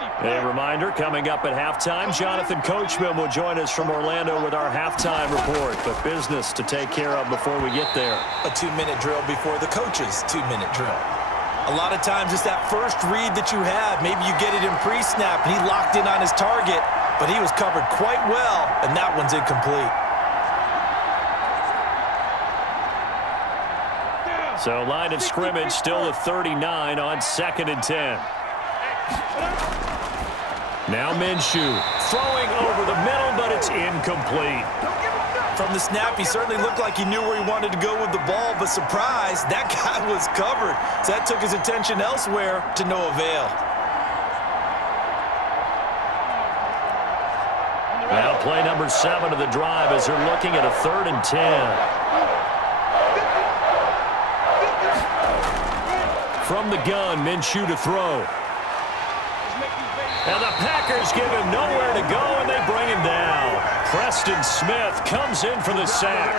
A reminder, coming up at halftime, Jonathan Coachman will join us from Orlando with our halftime report. But business to take care of before we get there. A 2-minute drill before the coach's 2-minute drill. A lot of times it's that first read that you have. Maybe you get it in pre-snap and he locked in on his target, but he was covered quite well, and that one's incomplete. So line of scrimmage still at 39 on 2nd and 10. Now Minshew throwing over the middle, but it's incomplete. From the snap, he certainly looked like he knew where he wanted to go with the ball, but surprise, that guy was covered. So that took his attention elsewhere to no avail. Now play number 7 of the drive as they're looking at a 3rd and 10. From the gun, Minshew to throw. And the Packers give him nowhere to go, and they bring him down. Preston Smith comes in for the sack.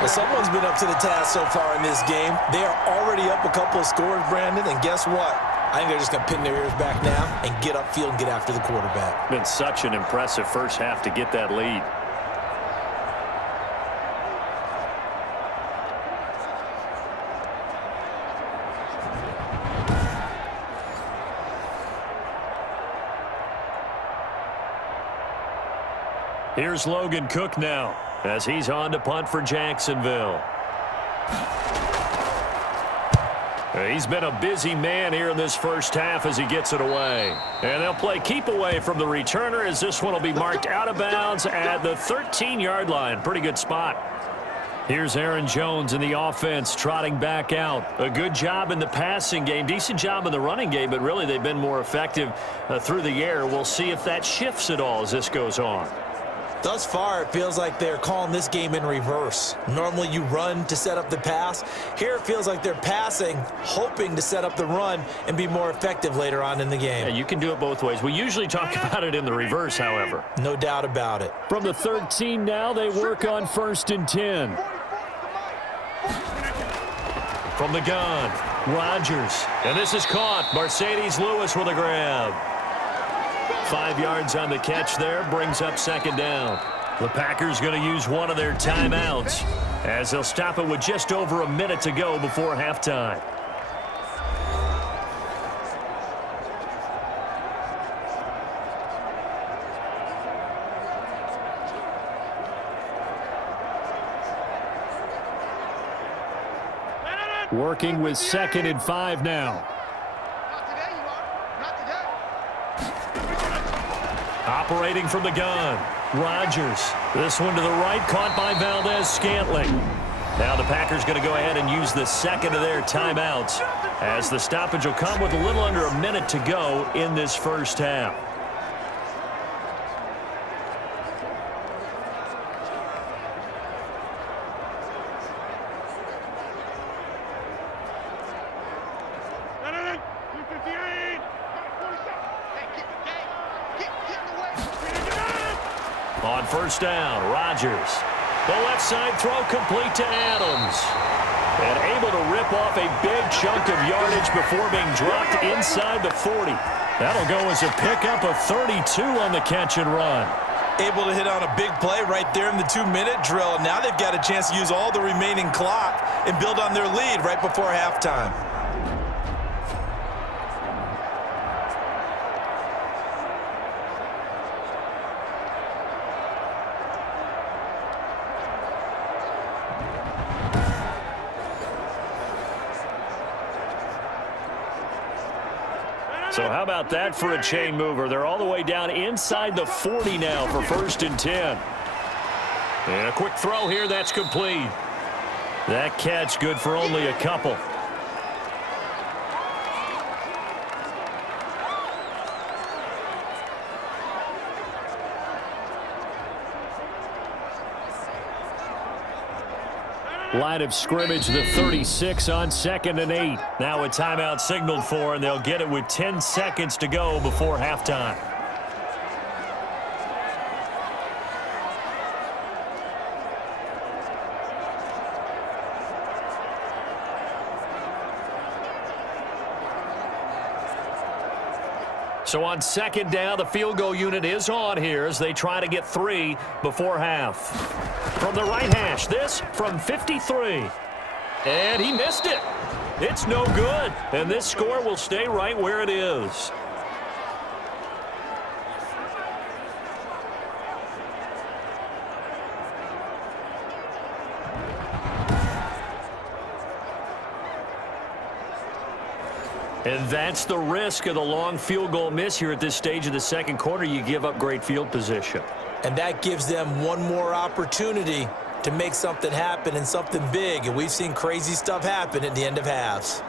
Well, someone's been up to the task so far in this game. They are already up a couple of scores, Brandon, and guess what? I think they're just going to pin their ears back now and get upfield and get after the quarterback. Been such an impressive first half to get that lead. Here's Logan Cook now as he's on to punt for Jacksonville. He's been a busy man here in this first half as he gets it away. And they'll play keep away from the returner as this one will be marked out of bounds at the 13-yard line. Pretty good spot. Here's Aaron Jones in the offense trotting back out. A good job in the passing game. Decent job in the running game, but really they've been more effective through the air. We'll see if that shifts at all as this goes on. Thus far, it feels like they're calling this game in reverse. Normally, you run to set up the pass. Here, it feels like they're passing, hoping to set up the run and be more effective later on in the game. Yeah, you can do it both ways. We usually talk about it in the reverse, however. No doubt about it. From the 13 now, they work on 1st and 10. From the gun, Rodgers. And this is caught. Mercedes Lewis with a grab. 5 yards on the catch there, brings up 2nd down. The Packers going to use one of their timeouts as they'll stop it with just over a minute to go before halftime. Working with 2nd and 5 now. Operating from the gun, Rodgers. This one to the right, caught by Valdez-Scantling. Now the Packers going to go ahead and use the 2nd of their timeouts as the stoppage will come with a little under a minute to go in this first half. On 1st down, Rodgers. The left side throw complete to Adams. And able to rip off a big chunk of yardage before being dropped inside the 40. That'll go as a pickup of 32 on the catch and run. Able to hit on a big play right there in the 2-minute drill. Now they've got a chance to use all the remaining clock and build on their lead right before halftime. So how about that for a chain mover? They're all the way down inside the 40 now for 1st and 10. And a quick throw here, that's complete. That catch good for only a couple. Line of scrimmage, the 36 on 2nd and 8. Now a timeout signaled for, and they'll get it with 10 seconds to go before halftime. So on second down, the field goal unit is on here as they try to get 3 before half. From the right hash, this from 53. And he missed it. It's no good. And this score will stay right where it is. And that's the risk of the long field goal miss here at this stage of the second quarter. You give up great field position. And that gives them one more opportunity to make something happen and something big. And we've seen crazy stuff happen at the end of halves.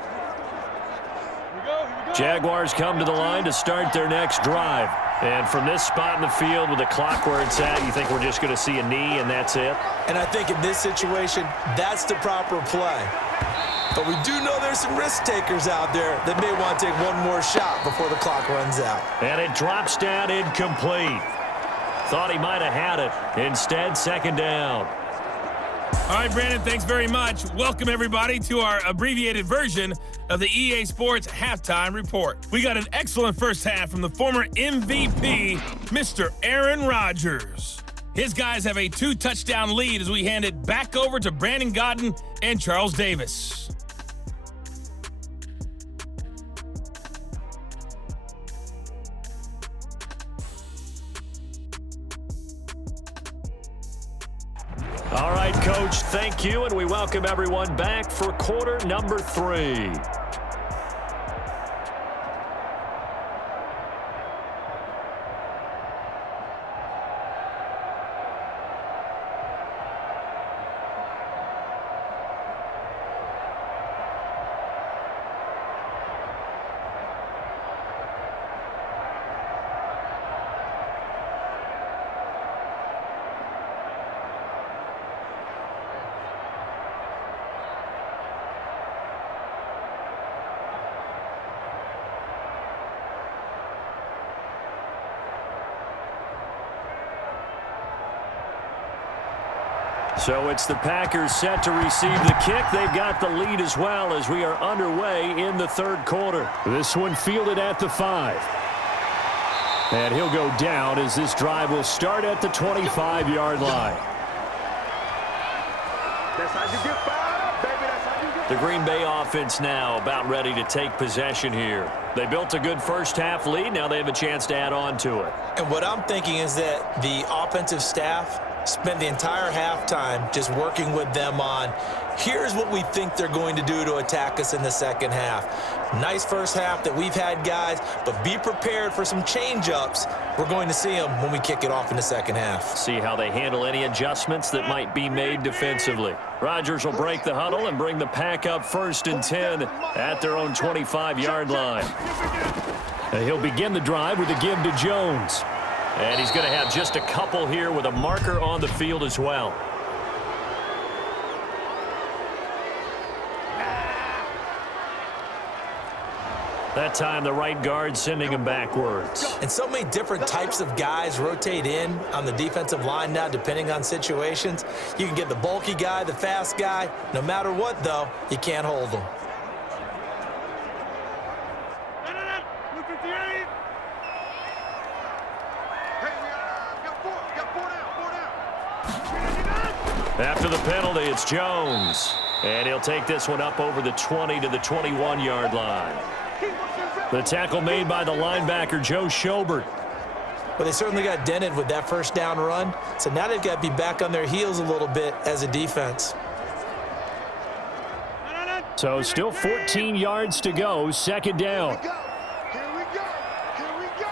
Jaguars come to the line to start their next drive. And from this spot in the field with the clock where it's at, you think we're just going to see a knee and that's it? And I think in this situation, that's the proper play. But we do know there's some risk takers out there that may want to take one more shot before the clock runs out. And it drops down incomplete. Thought he might have had it. Instead, second down. All right, Brandon, thanks very much. Welcome, everybody, to our abbreviated version of the EA Sports Halftime Report. We got an excellent first half from the former MVP, Mr. Aaron Rodgers. His guys have a 2-touchdown lead as we hand it back over to Brandon Godden and Charles Davis. All right, Coach, thank you, and we welcome everyone back for quarter number 3. So it's the Packers set to receive the kick. They've got the lead as well as we are underway in the third quarter. This one fielded at the 5. And he'll go down as this drive will start at the 25-yard line. That's how you get fired, baby. That's how you get The Green Bay offense now about ready to take possession here. They built a good first half lead. Now they have a chance to add on to it. And what I'm thinking is that the offensive staff spent the entire halftime just working with them on, here's what we think they're going to do to attack us in the second half. Nice first half that we've had, guys, but be prepared for some change-ups. We're going to see them when we kick it off in the second half. See how they handle any adjustments that might be made defensively. Rodgers will break the huddle and bring the pack up 1st and 10 at their own 25-yard line. And he'll begin the drive with a give to Jones. And he's going to have just a couple here with a marker on the field as well. That time, the right guard sending him backwards. And so many different types of guys rotate in on the defensive line now, depending on situations. You can get the bulky guy, the fast guy. No matter what, though, you can't hold them. After the penalty, it's Jones. And he'll take this one up over the 20 to the 21-yard line. The tackle made by the linebacker, Joe Schobert. Well, they certainly got dented with that first down run. So now they've got to be back on their heels a little bit as a defense. So still 14 yards to go, second down. Here we go. Here we go.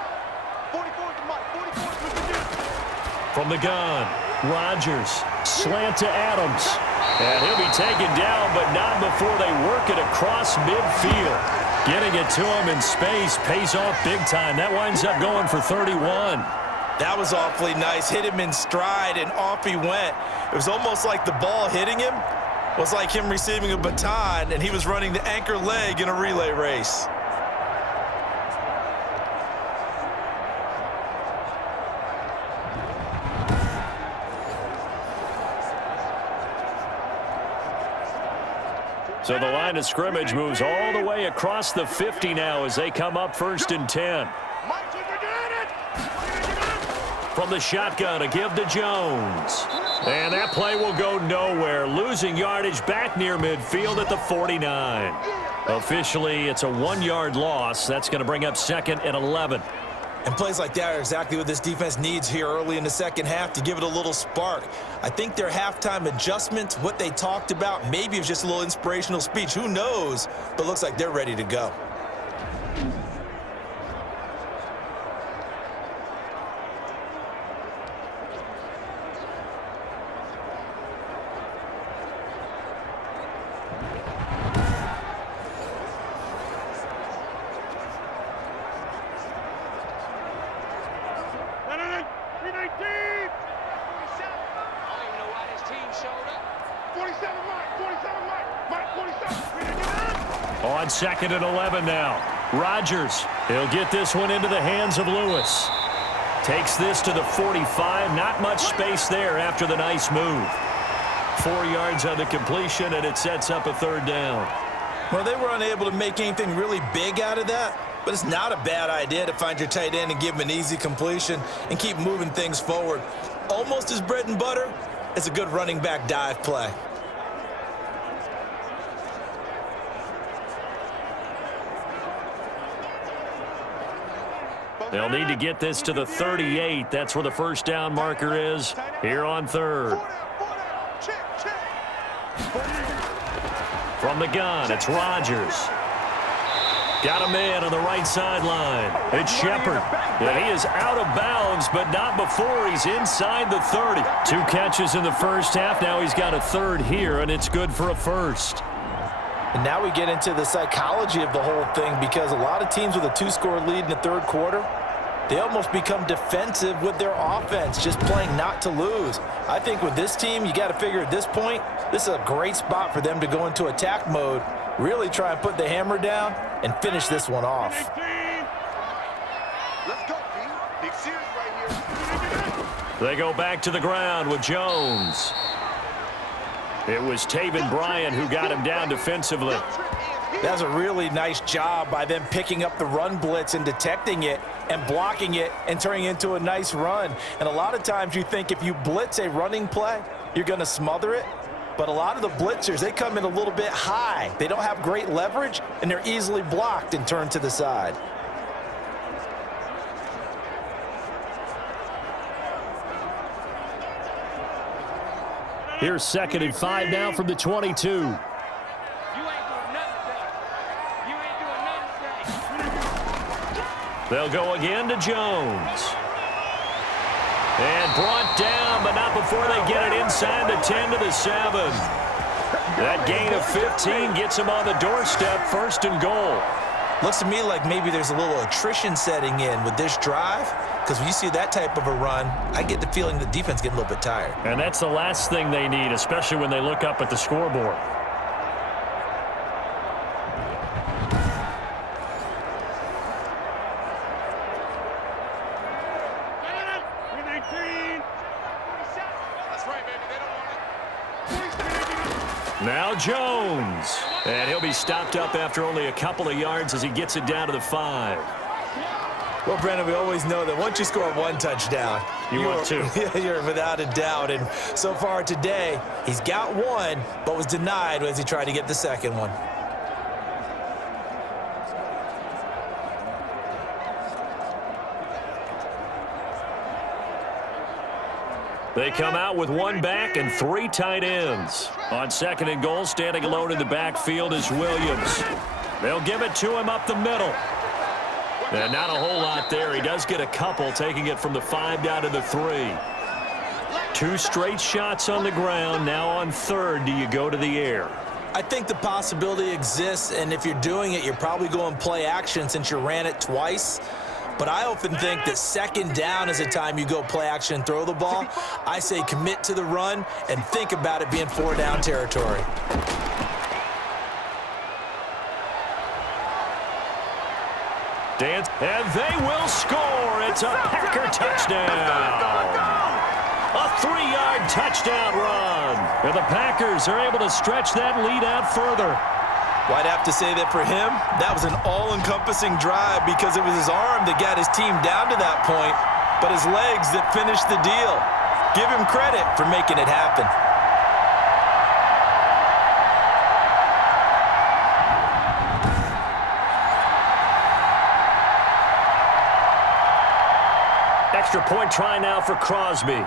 44 to Mike. 44 From the gun, Rodgers, slant to Adams. And he'll be taken down, but not before they work it across midfield. Getting it to him in space pays off big time. That winds up going for 31. That was awfully nice. Hit him in stride, and off he went. It was almost like the ball hitting him was like him receiving a baton, and he was running the anchor leg in a relay race. So the line of scrimmage moves all the way across the 50 now as they come up 1st and 10. Mike, from the shotgun, a give to Jones. And that play will go nowhere, losing yardage back near midfield at the 49. Officially, it's a 1-yard loss. That's going to bring up 2nd and 11. And plays like that are exactly what this defense needs here early in the second half to give it a little spark. I think their halftime adjustments, what they talked about, maybe it was just a little inspirational speech. Who knows? But looks like they're ready to go. On 2nd and 11 now. Rodgers, he'll get this one into the hands of Lewis. Takes this to the 45. Not much space there after the nice move. 4 yards on the completion, and it sets up a 3rd down. Well, they were unable to make anything really big out of that, but it's not a bad idea to find your tight end and give him an easy completion and keep moving things forward. Almost as bread and butter, it's a good running back dive play. They'll need to get this to the 38. That's where the 1st down marker is here on 3rd. From the gun, it's Rodgers. Got a man on the right sideline. It's Shepard. And he is out of bounds, but not before he's inside the 30. 2 catches in the first half. Now he's got a 3rd here, and it's good for a 1st. And now we get into the psychology of the whole thing, because a lot of teams with a 2-score lead in the 3rd quarter, they almost become defensive with their offense, just playing not to lose. I think with this team, you got to figure at this point, this is a great spot for them to go into attack mode, really try and put the hammer down and finish this one off. Let's go, P. Big series right here. They go back to the ground with Jones. It was Taven Bryan who got him down defensively. That's a really nice job by them picking up the run blitz and detecting it and blocking it and turning it into a nice run. And a lot of times you think if you blitz a running play, you're going to smother it. But a lot of the blitzers, they come in a little bit high. They don't have great leverage, and they're easily blocked and turned to the side. Here's 2nd and 5 now from the 22. They'll go again to Jones. And brought down, but not before they get it inside the 10 to the 7. That gain of 15 gets them on the doorstep, 1st and goal. Looks to me like maybe there's a little attrition setting in with this drive, because when you see that type of a run, I get the feeling the defense getting a little bit tired. And that's the last thing they need, especially when they look up at the scoreboard. Now Jones. And he'll be stopped up after only a couple of yards as he gets it down to the 5. Well, Brandon, we always know that once you score 1 touchdown, you want 2. You're without a doubt. And so far today, he's got 1, but was denied as he tried to get the 2nd one. They come out with 1 back and 3 tight ends. On 2nd and goal, standing alone in the backfield is Williams. They'll give it to him up the middle. And not a whole lot there. He does get a couple, taking it from the 5 down to the 3. 2 straight shots on the ground. Now on 3rd, do you go to the air? I think the possibility exists, and if you're doing it, you're probably going play action since you ran it twice. But I often think that 2nd down is a time you go play action and throw the ball. I say commit to the run and think about it being 4 down territory. And they will score. It's a Packer touchdown. A 3-yard touchdown run. And the Packers are able to stretch that lead out further. Well, I'd have to say that for him, that was an all-encompassing drive because it was his arm that got his team down to that point. but his legs that finished the deal. Give him credit for making it happen. Extra point try now for Crosby.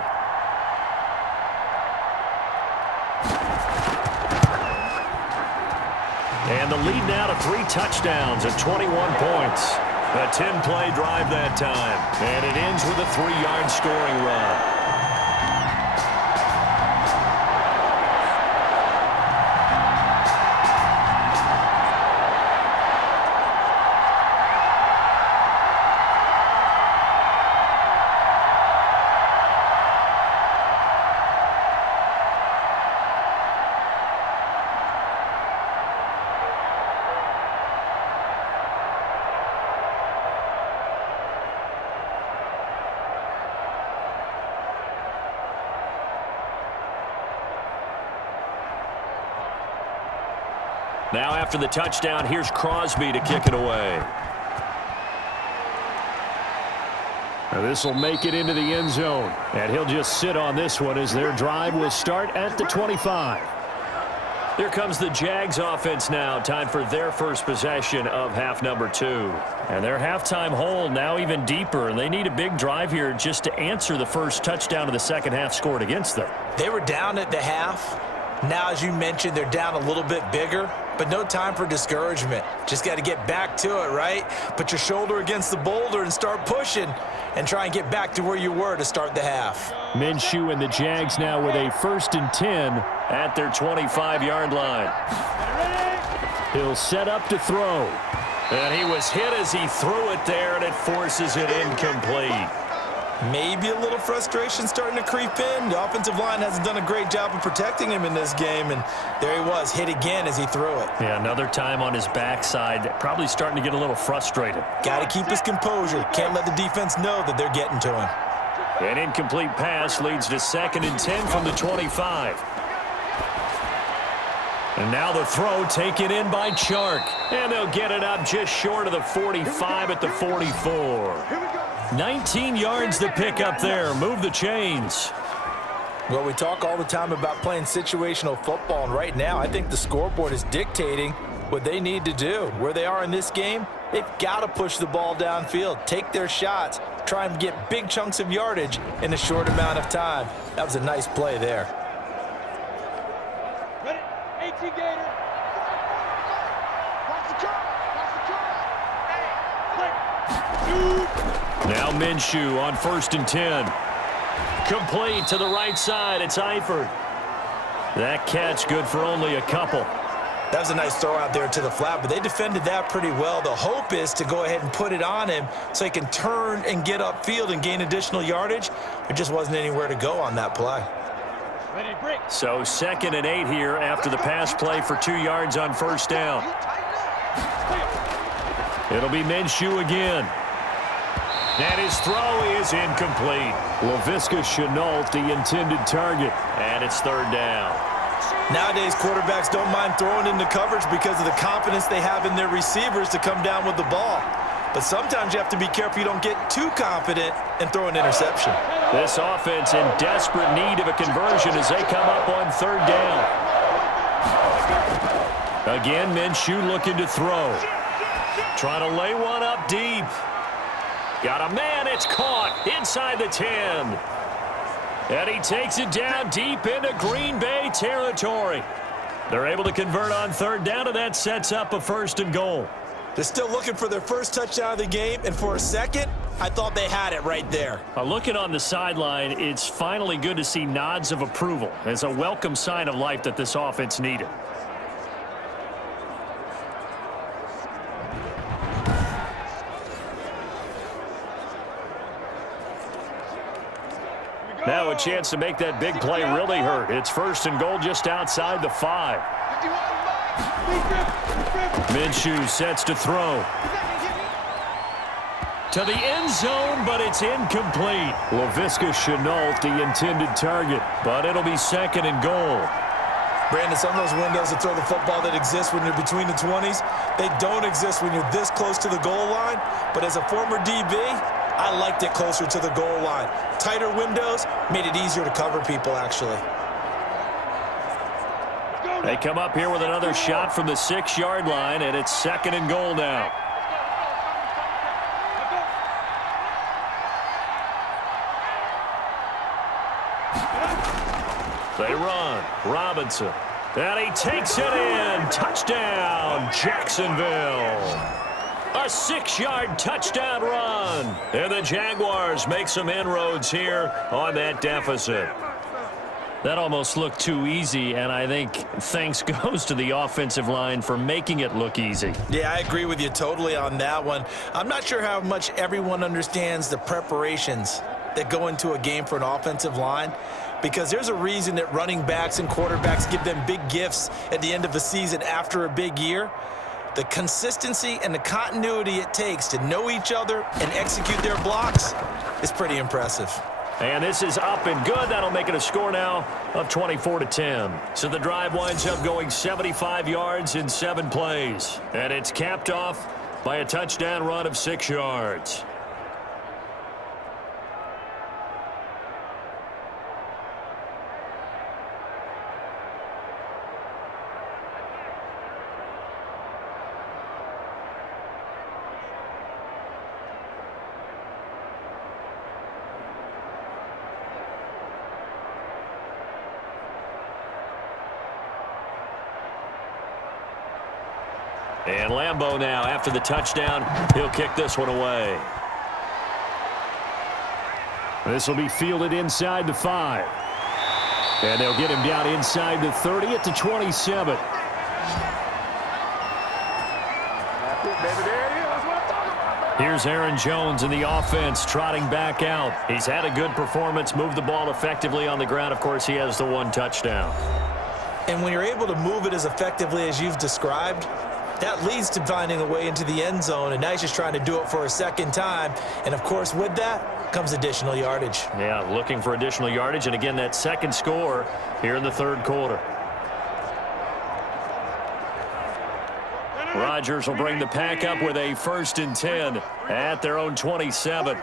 And the lead now to 3 touchdowns and 21 points. A 10-play drive that time. And it ends with a 3-yard scoring run. Now after the touchdown, here's Crosby to kick it away. This will make it into the end zone. And he'll just sit on this one as their drive will start at the 25. Here comes the Jags offense now. Time for their first possession of half number 2. And their halftime hole now even deeper. And they need a big drive here just to answer the first touchdown of the second half scored against them. They were down at the half. Now, as you mentioned, they're down a little bit bigger, but no time for discouragement. Just got to get back to it, right? Put your shoulder against the boulder and start pushing and try and get back to where you were to start the half. Minshew and the Jags now with a 1st and 10 at their 25-yard line. He'll set up to throw. And he was hit as he threw it there, and it forces it incomplete. Maybe a little frustration starting to creep in. The offensive line hasn't done a great job of protecting him in this game, and there he was, hit again as he threw it. Yeah, another time on his backside, probably starting to get a little frustrated. Got to keep his composure. Can't let the defense know that they're getting to him. An incomplete pass leads to 2nd and 10 from the 25. And now the throw taken in by Chark. And they'll get it up just short of the 45 at the 44. 19 yards to pick up there. Move the chains. Well, we talk all the time about playing situational football, and right now I think the scoreboard is dictating what they need to do. Where they are in this game, they've got to push the ball downfield, take their shots, try and get big chunks of yardage in a short amount of time. That was a nice play there. Ready? 18 Gator. Watch the curve. Watch the curve. Hey, click. Now Minshew on 1st and 10. Complete to the right side. It's Eifert. That catch good for only a couple. That was a nice throw out there to the flat, but they defended that pretty well. The hope is to go ahead and put it on him so he can turn and get upfield and gain additional yardage. There just wasn't anywhere to go on that play. Ready, break. So 2nd and 8 here after the pass play for 2 yards on 1st down. It'll be Minshew again. And his throw is incomplete. Laviska Shenault, the intended target. And it's 3rd down. Nowadays, quarterbacks don't mind throwing into coverage because of the confidence they have in their receivers to come down with the ball. But sometimes you have to be careful you don't get too confident and throw an interception. This offense in desperate need of a conversion as they come up on 3rd down. Again, Minshew looking to throw. Trying to lay one up deep. Got a man, it's caught inside the 10. And he takes it down deep into Green Bay territory. They're able to convert on 3rd down, and that sets up a 1st and goal. They're still looking for their first touchdown of the game, and for a second, I thought they had it right there. Looking on the sideline, it's finally good to see nods of approval. It's a welcome sign of life that this offense needed. Now a chance to make that big play really hurt. It's 1st and goal just outside the 5. Minshew sets to throw. To the end zone, but it's incomplete. Laviska Shenault, the intended target, but it'll be 2nd and goal. Brandon, some of those windows to throw the football that exist when you're between the 20s, they don't exist when you're this close to the goal line. But as a former DB, I liked it closer to the goal line. Tighter windows made it easier to cover people, actually. They come up here with another shot from the 6-yard line, and it's 2nd and goal now. They run. Robinson. And he takes it in. Touchdown, Jacksonville. A 6-yard touchdown run. And the Jaguars make some inroads here on that deficit. That almost looked too easy, and I think thanks goes to the offensive line for making it look easy. Yeah, I agree with you totally on that one. I'm not sure how much everyone understands the preparations that go into a game for an offensive line, because there's a reason that running backs and quarterbacks give them big gifts at the end of the season after a big year. The consistency and the continuity it takes to know each other and execute their blocks is pretty impressive. And this is up and good. That'll make it a score now of 24-10. So the drive winds up going 75 yards in 7 plays. And it's capped off by a touchdown run of 6 yards. And Lambeau now, after the touchdown, he'll kick this one away. This will be fielded inside the 5. And they'll get him down inside the 30 at the 27. Here's Aaron Jones in the offense, trotting back out. He's had a good performance, moved the ball effectively on the ground. Of course, he has the 1 touchdown. And when you're able to move it as effectively as you've described, that leads to finding a way into the end zone, and now he's just trying to do it for a second time. And, of course, with that comes additional yardage. Yeah, looking for additional yardage, and, again, that second score here in the 3rd quarter. Rodgers will bring the pack up with a 1st and 10 at their own 27.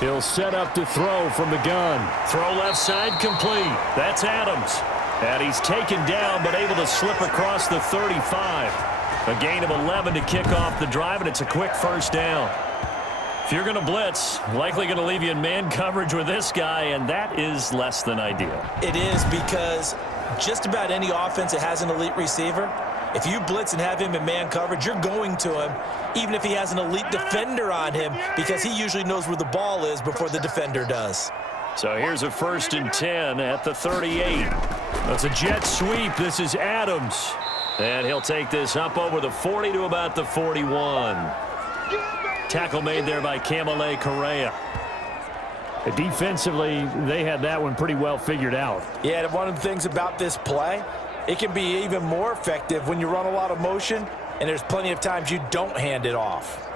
He'll set up to throw from the gun. Throw left side complete. That's Adams. And he's taken down but able to slip across the 35. A gain of 11 to kick off the drive, and it's a quick 1st down. If you're going to blitz, likely going to leave you in man coverage with this guy, and that is less than ideal. It is, because just about any offense that has an elite receiver, if you blitz and have him in man coverage, you're going to him, even if he has an elite defender on him, because he usually knows where the ball is before the defender does. So here's a 1st and 10 at the 38. That's a jet sweep. This is Adams. And he'll take this up over the 40 to about the 41. Tackle made there by Kamale Correa. Defensively, they had that one pretty well figured out. Yeah, and one of the things about this play, it can be even more effective when you run a lot of motion, and there's plenty of times you don't hand it off.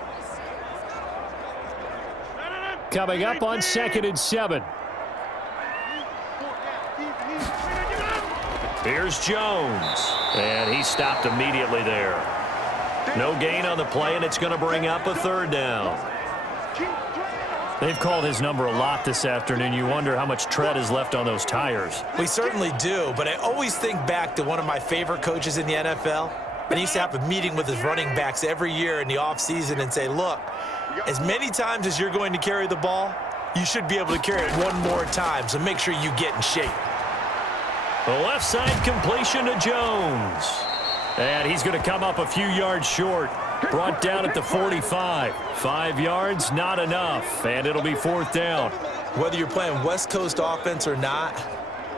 Coming up on 2nd and 7. Here's Jones, and he stopped immediately there. No gain on the play, and it's going to bring up a 3rd down. They've called his number a lot this afternoon. You wonder how much tread is left on those tires. We certainly do, but I always think back to one of my favorite coaches in the NFL. And he used to have a meeting with his running backs every year in the offseason and say, look, as many times as you're going to carry the ball, you should be able to carry it one more time, so make sure you get in shape. The left side completion to Jones. And he's going to come up a few yards short. Brought down at the 45. 5 yards, not enough. And it'll be 4th down. Whether you're playing West Coast offense or not,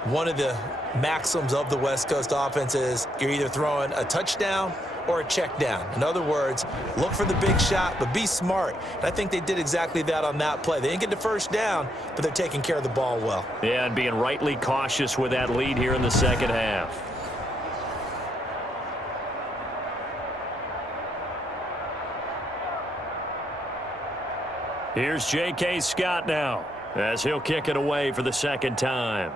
one of the maxims of the West Coast offense is you're either throwing a touchdown or a check down. In other words, look for the big shot, but be smart. And I think they did exactly that on that play. They didn't get the 1st down, but they're taking care of the ball well. Yeah, and being rightly cautious with that lead here in the 2nd half. Here's J.K. Scott now, as he'll kick it away for the 2nd time.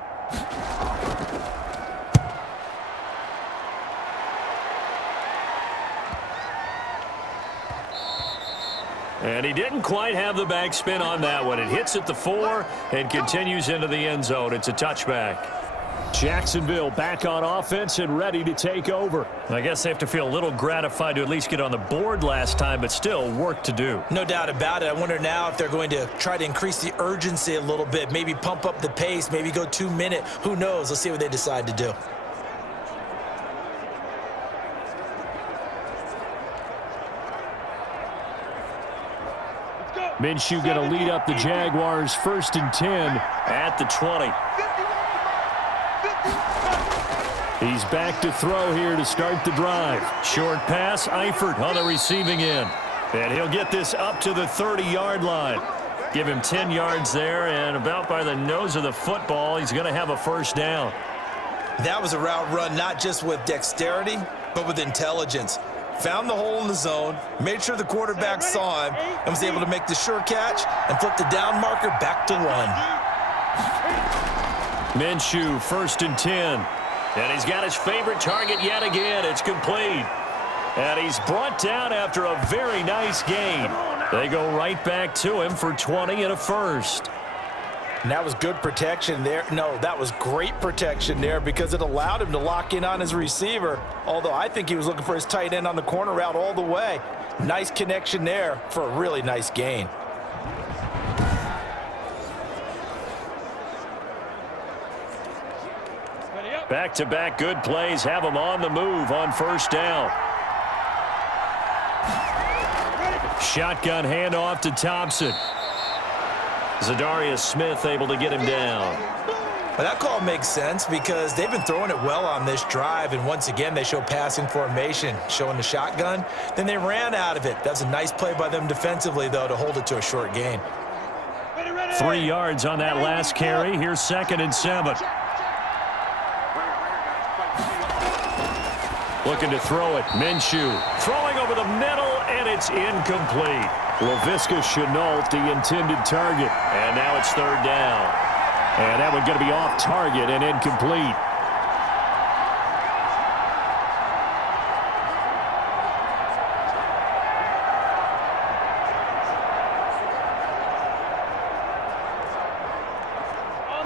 And he didn't quite have the backspin on that one. It hits at the 4 and continues into the end zone. It's a touchback. Jacksonville back on offense and ready to take over. I guess they have to feel a little gratified to at least get on the board last time, but still work to do. No doubt about it. I wonder now if they're going to try to increase the urgency a little bit, maybe pump up the pace, maybe go 2-minute. Who knows? Let's see what they decide to do. Minshew going to lead up the Jaguars 1st and 10 at the 20. He's back to throw here to start the drive. Short pass, Eifert on the receiving end. And he'll get this up to the 30-yard line. Give him 10 yards there, and about by the nose of the football, he's going to have a first down. That was a route run not just with dexterity, but with intelligence. Found the hole in the zone, made sure the quarterback saw him, and was able to make the sure catch and flip the down marker back to 1. Minshew, 1st and 10. And he's got his favorite target yet again. It's complete. And he's brought down after a very nice gain. They go right back to him for 20 and a first. And that was good protection there. No, that was great protection there because it allowed him to lock in on his receiver, although I think he was looking for his tight end on the corner route all the way. Nice connection there for a really nice gain. Back-to-back good plays have him on the move on first down. Shotgun handoff to Thompson. Zadarius Smith able to get him down. Well, that call makes sense because they've been throwing it well on this drive, and once again they show passing formation, showing the shotgun. Then they ran out of it. That's a nice play by them defensively, though, to hold it to a short gain. 3 yards on that last carry. Here's 2nd and 7. Looking to throw it. Minshew throwing over the middle, and it's incomplete. Laviska Shenault, the intended target. And now it's 3rd down. And that one going to be off target and incomplete.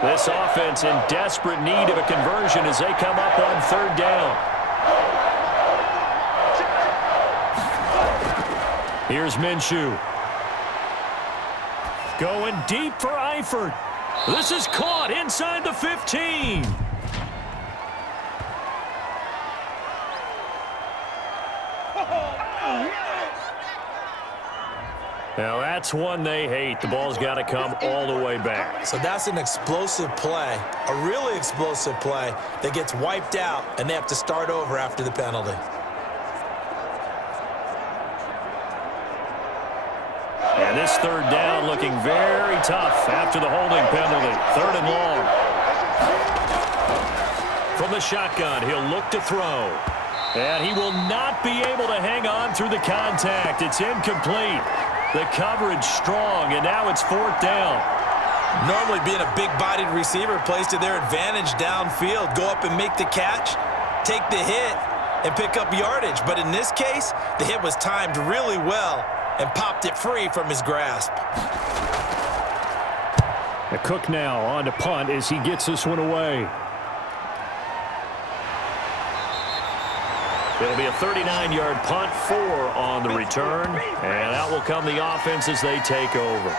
This offense in desperate need of a conversion as they come up on 3rd down. Here's Minshew. Going deep for Eifert. This is caught inside the 15. Now that's one they hate. The ball's got to come all the way back. So that's an explosive play, a really explosive play that gets wiped out, and they have to start over after the penalty. And this 3rd down looking very tough after the holding penalty. 3rd and long. From the shotgun, he'll look to throw. And he will not be able to hang on through the contact. It's incomplete. The coverage strong, and now it's 4th down. Normally being a big-bodied receiver plays to their advantage downfield. Go up and make the catch, take the hit, and pick up yardage. But in this case, the hit was timed really well and popped it free from his grasp. The Cook now on to punt as he gets this one away. It'll be a 39-yard punt, 4 on the return, and out will come the offense as they take over.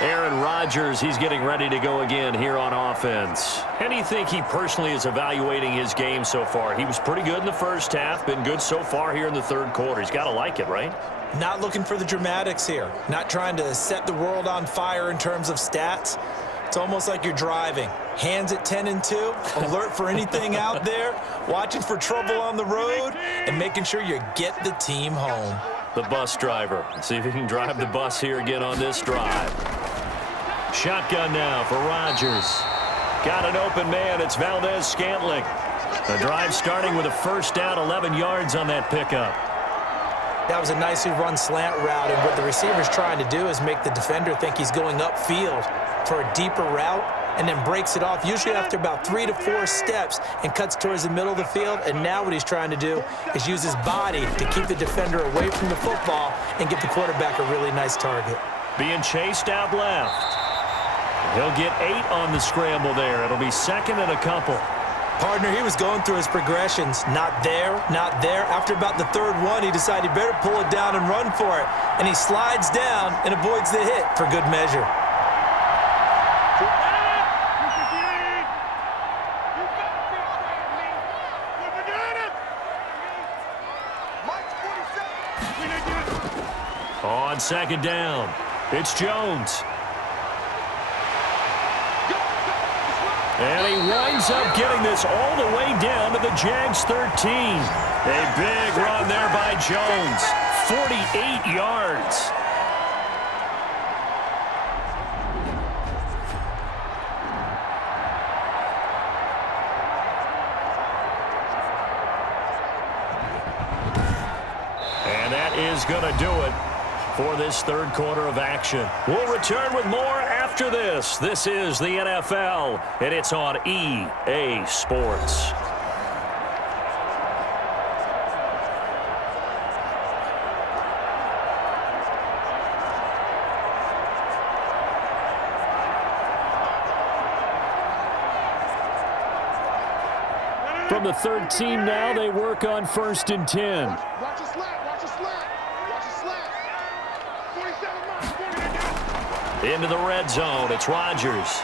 Aaron Rodgers, he's getting ready to go again here on offense. And do you think he personally is evaluating his game so far? He was pretty good in the first half, been good so far here in the 3rd quarter. He's got to like it, right? Not looking for the dramatics here. Not trying to set the world on fire in terms of stats. It's almost like you're driving. Hands at 10 and 2, alert for anything out there, watching for trouble on the road, and making sure you get the team home. The bus driver. See if he can drive the bus here again on this drive. Shotgun now for Rodgers. Got an open man. It's Valdez-Scantling. The drive starting with a first down, 11 yards on that pickup. That was a nicely run slant route, and what the receiver's trying to do is make the defender think he's going upfield for a deeper route, and then breaks it off, usually after about 3 to 4 steps, and cuts towards the middle of the field. And now what he's trying to do is use his body to keep the defender away from the football and give the quarterback a really nice target. Being chased out left. He'll get 8 on the scramble there. It'll be second and a couple. Partner, he was going through his progressions. Not there, not there. After about the third one, he decided he better pull it down and run for it. And he slides down and avoids the hit for good measure. On second down, it's Jones. And he winds up getting this all the way down to the Jags 13. A big run there by Jones. 48 yards. And that is going to do it for this third quarter of action. We'll return with more after this. This is the NFL, and it's on EA Sports. From the 13 now, they work on 1st and 10. Watch a slant, watch a slant, watch a slant. 47 miles, 40 Into the red zone, it's Rodgers.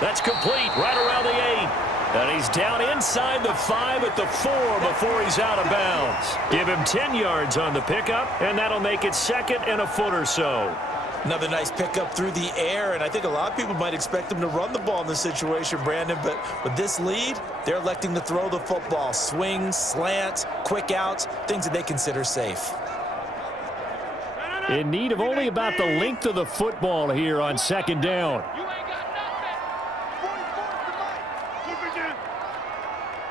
That's complete, right around the 8. And he's down inside the 5 at the 4 before he's out of bounds. Give him 10 yards on the pickup, and that'll make it second and a foot or so. Another nice pickup through the air, and I think a lot of people might expect him to run the ball in this situation, Brandon, but with this lead, they're electing to throw the football. Swings, slants, quick outs, things that they consider safe. In need of only about the length of the football here on second down. You ain't got nothing. 44 to Mike. Keep it down.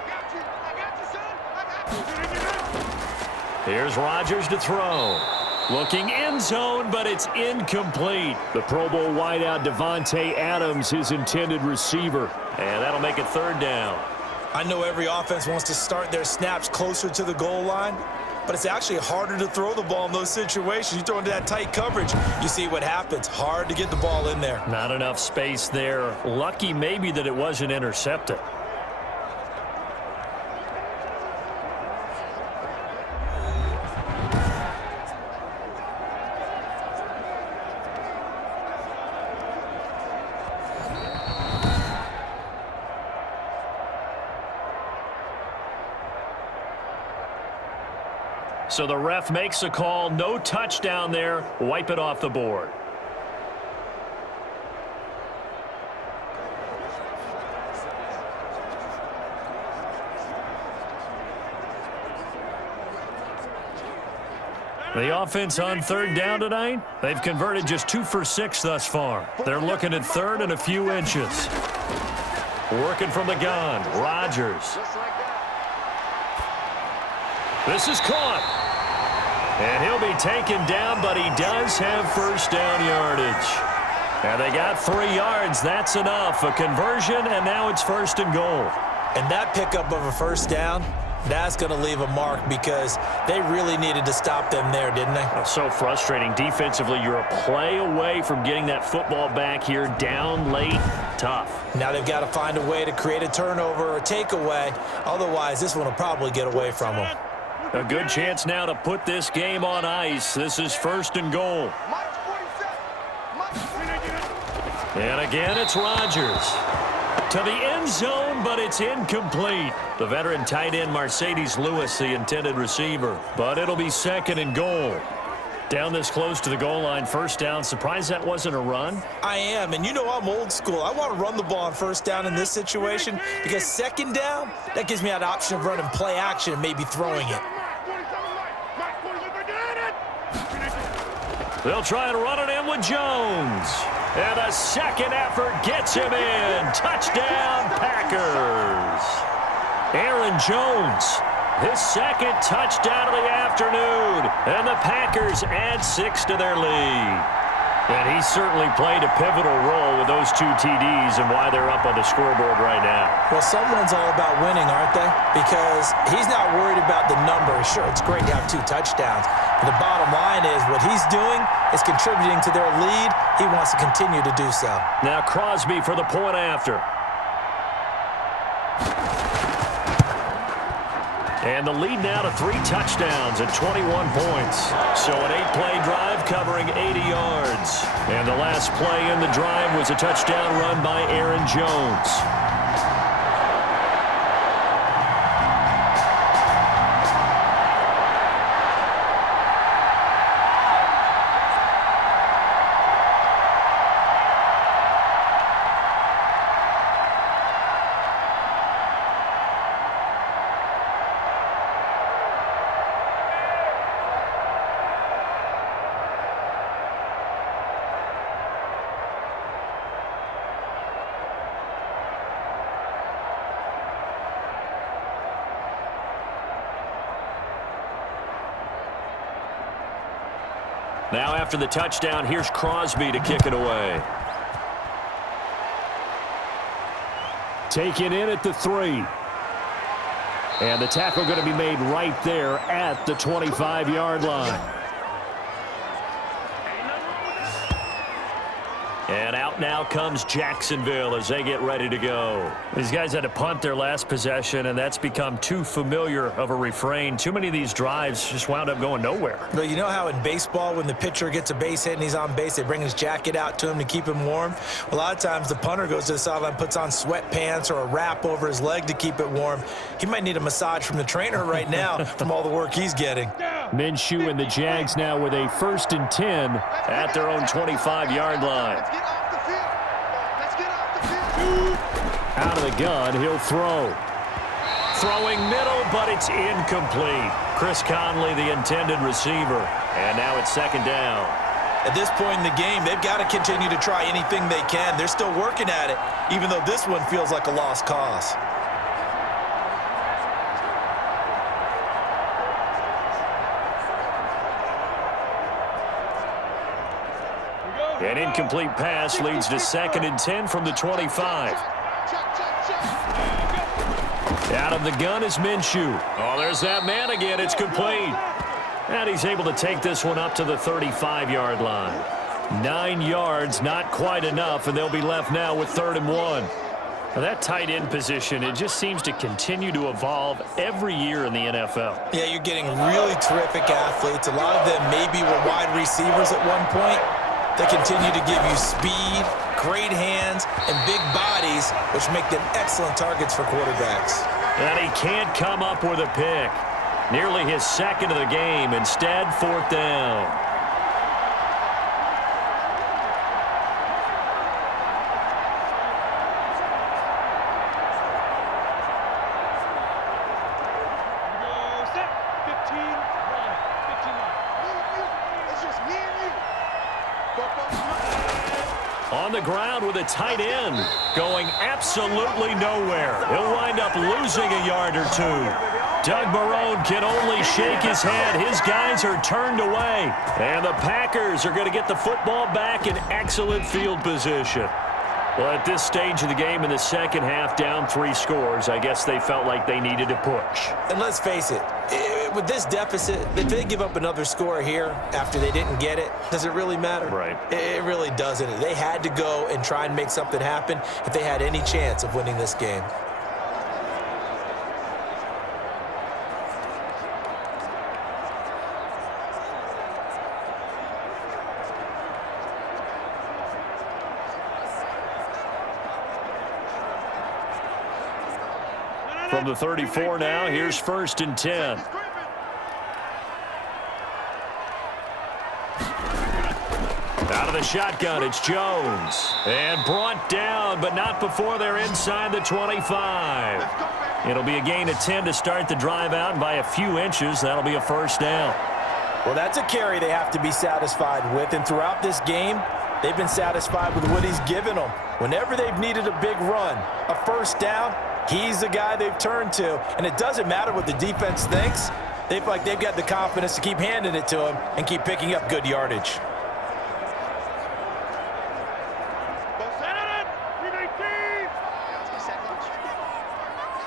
Got you. I got you, son. I got you. Here's Rodgers to throw. Looking end zone, but it's incomplete. The Pro Bowl wideout Devontae Adams, his intended receiver. And that'll make it third down. I know every offense wants to start their snaps closer to the goal line, but it's actually harder to throw the ball in those situations. You throw into that tight coverage, you see what happens. Hard to get the ball in there. Not enough space there. Lucky maybe that it wasn't intercepted. So the ref makes a call. No touchdown there. Wipe it off the board. The offense on third down tonight, they've converted just 2 for 6 thus far. They're looking at third and a few inches. Working from the gun, Rodgers. This is caught. And he'll be taken down, but he does have first down yardage. And they got 3 yards. That's enough. A conversion, and now it's first and goal. And that pickup of a first down, that's going to leave a mark because they really needed to stop them there, didn't they? Oh, so frustrating. Defensively, you're a play away from getting that football back here down late. Tough. Now they've got to find a way to create a turnover or takeaway. Otherwise, this one will probably get away from them. A good chance now to put this game on ice. This is first and goal. Mike's 47. Mike's And again, it's Rodgers. To the end zone, but it's incomplete. The veteran tight end Mercedes Lewis, the intended receiver. But it'll be second and goal. Down this close to the goal line, first down. Surprised that wasn't a run? I am, and you know I'm old school. I want to run the ball on first down in this situation because second down, that gives me that option of running play action and maybe throwing it. They'll try and run it in with Jones. And a second effort gets him in. Touchdown, Packers. Aaron Jones, his second touchdown of the afternoon. And the Packers add 6 to their lead. And he certainly played a pivotal role with those 2 TDs and why they're up on the scoreboard right now. Well, someone's all about winning, aren't they? Because he's not worried about the numbers. Sure, it's great to have 2 touchdowns. But the bottom line is what he's doing is contributing to their lead. He wants to continue to do so. Now Crosby for the point after. And the lead now to 3 touchdowns and 21 points. So an 8-play drive covering 80 yards. And the last play in the drive was a touchdown run by Aaron Jones. Now after the touchdown, here's Crosby to kick it away. Taken in at the 3. And the tackle going to be made right there at the 25-yard line. And out now comes Jacksonville as they get ready to go. These guys had to punt their last possession, and that's become too familiar of a refrain. Too many of these drives just wound up going nowhere. But you know how in baseball, when the pitcher gets a base hit and he's on base, they bring his jacket out to him to keep him warm? A lot of times the punter goes to the sideline, puts on sweatpants or a wrap over his leg to keep it warm. He might need a massage from the trainer right now from all the work he's getting. Minshew and the Jags now with a 1st and 10 at their own 25-yard line. Out of the gun, he'll throw. Throwing middle, but it's incomplete. Chris Conley, the intended receiver. And now it's 2nd down. At this point in the game, they've got to continue to try anything they can. They're still working at it, even though this one feels like a lost cause. An incomplete pass leads to 2nd and 10 from the 25. Out of the gun is Minshew. Oh, there's that man again. It's complete. And he's able to take this one up to the 35-yard line. 9 yards, not quite enough, and they'll be left now with 3rd and 1. Now that tight end position, it just seems to continue to evolve every year in the NFL. Yeah, you're getting really terrific athletes. A lot of them maybe were wide receivers at one point. They continue to give you speed, great hands, and big bodies, which make them excellent targets for quarterbacks. And he can't come up with a pick. Nearly his 2nd of the game. Instead, 4th down. On the ground with a tight end, going absolutely nowhere. He'll wind up losing a yard or 2. Doug Marrone can only shake his head. His guys are turned away. And the Packers are going to get the football back in excellent field position. Well, at this stage of the game in the second half, down 3 scores, I guess they felt like they needed to push. And let's face it, with this deficit, if they give up another score here after they didn't get it, does it really matter? Right. It really doesn't. They had to go and try and make something happen if they had any chance of winning this game. From the 34 now, here's 1st and 10. Out of the shotgun, it's Jones. And brought down, but not before they're inside the 25. It'll be a gain of 10 to start the drive out, and by a few inches, that'll be a 1st down. Well, that's a carry they have to be satisfied with, and throughout this game, they've been satisfied with what he's given them. Whenever they've needed a big run, a 1st down, he's the guy they've turned to, and it doesn't matter what the defense thinks. They've got the confidence to keep handing it to him and keep picking up good yardage.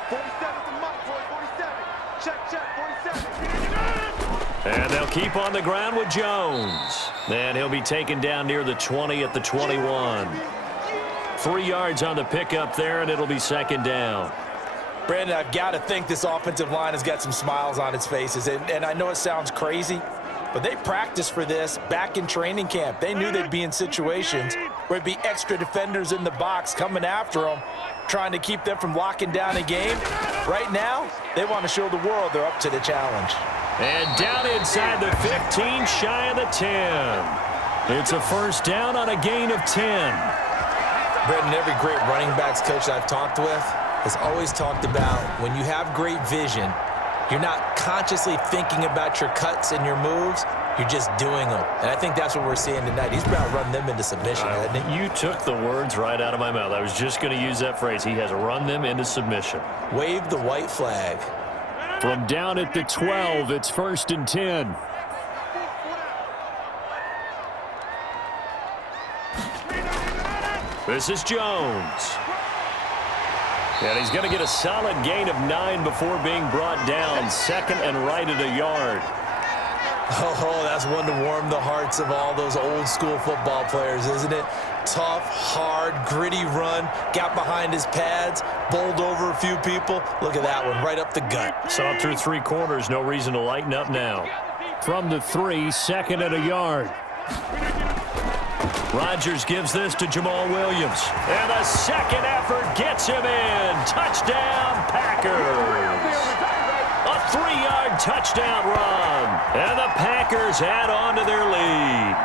47 to Mike, boy, 47. Check, 47. And they'll keep on the ground with Jones. And he'll be taken down near the 20 at the 21. 3 yards on the pickup there, and it'll be second down. Brandon, I've got to think this offensive line has got some smiles on its faces. And I know it sounds crazy, but they practiced for this back in training camp. They knew they'd be in situations where it'd be extra defenders in the box coming after them, trying to keep them from locking down a game. Right now, they want to show the world they're up to the challenge. And down inside the 15, shy of the 10. It's a first down on a gain of 10. Brendan, every great running backs coach that I've talked with has always talked about when you have great vision, you're not consciously thinking about your cuts and your moves. You're just doing them. And I think that's what we're seeing tonight. He's about to run them into submission, hasn't he? You took the words right out of my mouth. I was just going to use that phrase. He has run them into submission. Wave the white flag. From down at the 12, it's first and 10. This is Jones. And he's going to get a solid gain of 9 before being brought down. Second and right at a yard. Oh, that's one to warm the hearts of all those old school football players, isn't it? Tough, hard, gritty run. Got behind his pads, bowled over a few people. Look at that one, right up the gut. Saw through 3 quarters. No reason to lighten up now. From the 3, second and a yard. Rodgers gives this to Jamal Williams. And a second effort gets him in. Touchdown, Packers. A 3-yard touchdown run. And the Packers add on to their lead.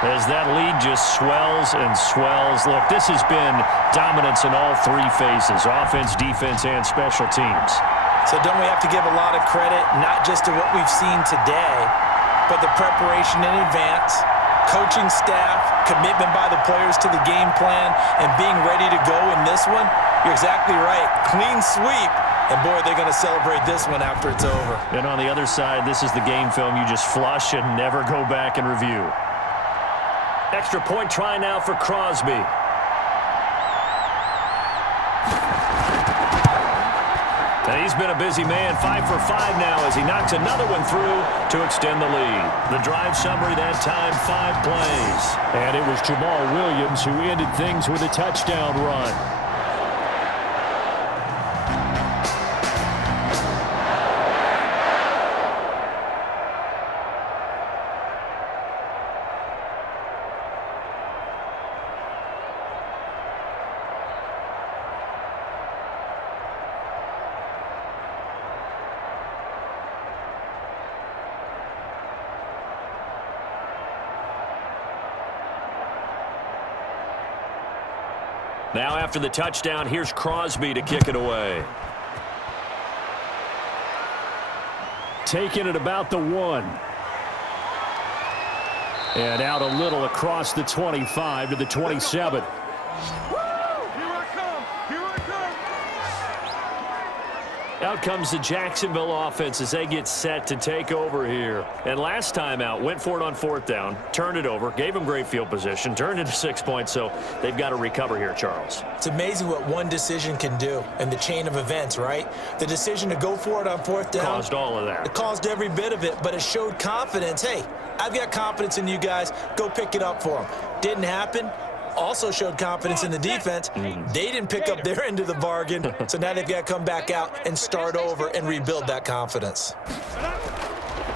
As that lead just swells and swells. Look, this has been dominance in all 3 phases. Offense, defense, and special teams. So don't we have to give a lot of credit, not just to what we've seen today, but the preparation in advance, coaching staff, commitment by the players to the game plan, and being ready to go in this one? You're exactly right. Clean sweep. And, boy, they're going to celebrate this one after it's over. And on the other side, this is the game film you just flush and never go back and review. Extra point try now for Crosby. And he's been a busy man, 5 for 5 now as he knocks another one through to extend the lead. The drive summary that time, 5 plays. And it was Jamal Williams who ended things with a touchdown run. Now after the touchdown, here's Crosby to kick it away. Taking it about the 1. And out a little across the 25 to the 27. Out comes the Jacksonville offense as they get set to take over here. And last time out, went for it on 4th down, turned it over, gave them great field position, turned into 6 points, so they've got to recover here, Charles. It's amazing what one decision can do in the chain of events, right? The decision to go for it on 4th down. Caused all of that. It caused every bit of it, but it showed confidence. Hey, I've got confidence in you guys. Go pick it up for them. Didn't happen. Also showed confidence in the defense. They didn't pick up their end of the bargain, so now they've got to come back out and start over and rebuild that confidence.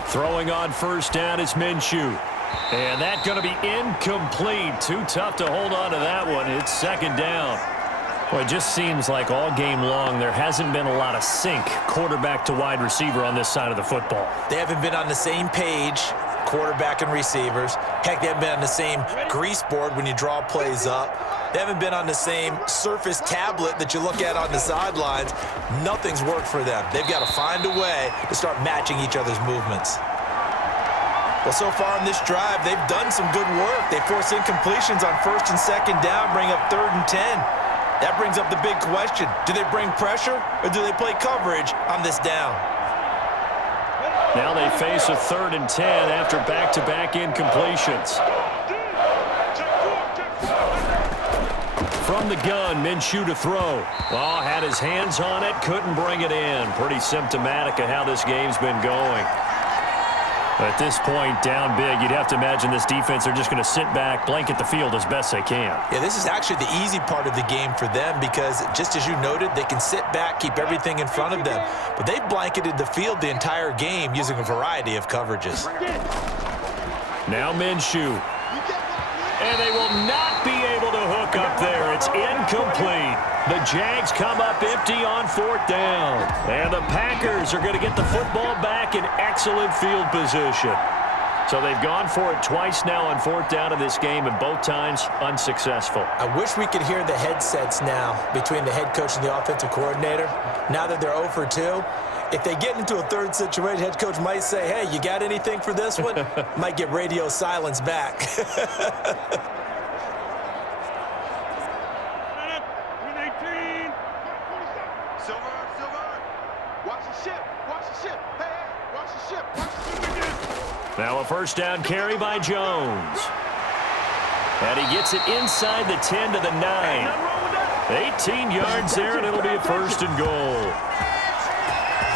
Throwing on 1st down is Minshew. And that's going to be incomplete. Too tough to hold on to that one. It's 2nd down. Well, it just seems like all game long there hasn't been a lot of sync quarterback to wide receiver on this side of the football. They haven't been on the same page, quarterback and receivers. Heck, they haven't been on the same grease board when you draw plays up. They haven't been on the same Surface tablet that you look at on the sidelines. Nothing's worked for them. They've got to find a way to start matching each other's movements. Well, so far in this drive, they've done some good work. They force incompletions on 1st and 2nd down, bring up 3rd and 10. That brings up the big question. Do they bring pressure or do they play coverage on this down? Now they face a 3rd and 10 after back-to-back incompletions. From the gun, Minshew to throw. Oh, had his hands on it, couldn't bring it in. Pretty symptomatic of how this game's been going. At this point, down big, you'd have to imagine this defense, they're just going to sit back, blanket the field as best they can. Yeah, this is actually the easy part of the game for them because, just as you noted, they can sit back, keep everything in front of them. But they blanketed the field the entire game using a variety of coverages. Now Minshew. And they will not be able to hook up there. It's incomplete. The Jags come up empty on 4th down. And the Packers are going to get the football back in excellent field position. So they've gone for it twice now on 4th down in this game, and both times unsuccessful. I wish we could hear the headsets now between the head coach and the offensive coordinator. Now that they're 0 for 2, if they get into a third situation, head coach might say, hey, you got anything for this one? Might get radio silence back. Now a first down carry by Jones. And he gets it inside the 10 to the 9. 18 yards there, and it'll be a 1st and goal.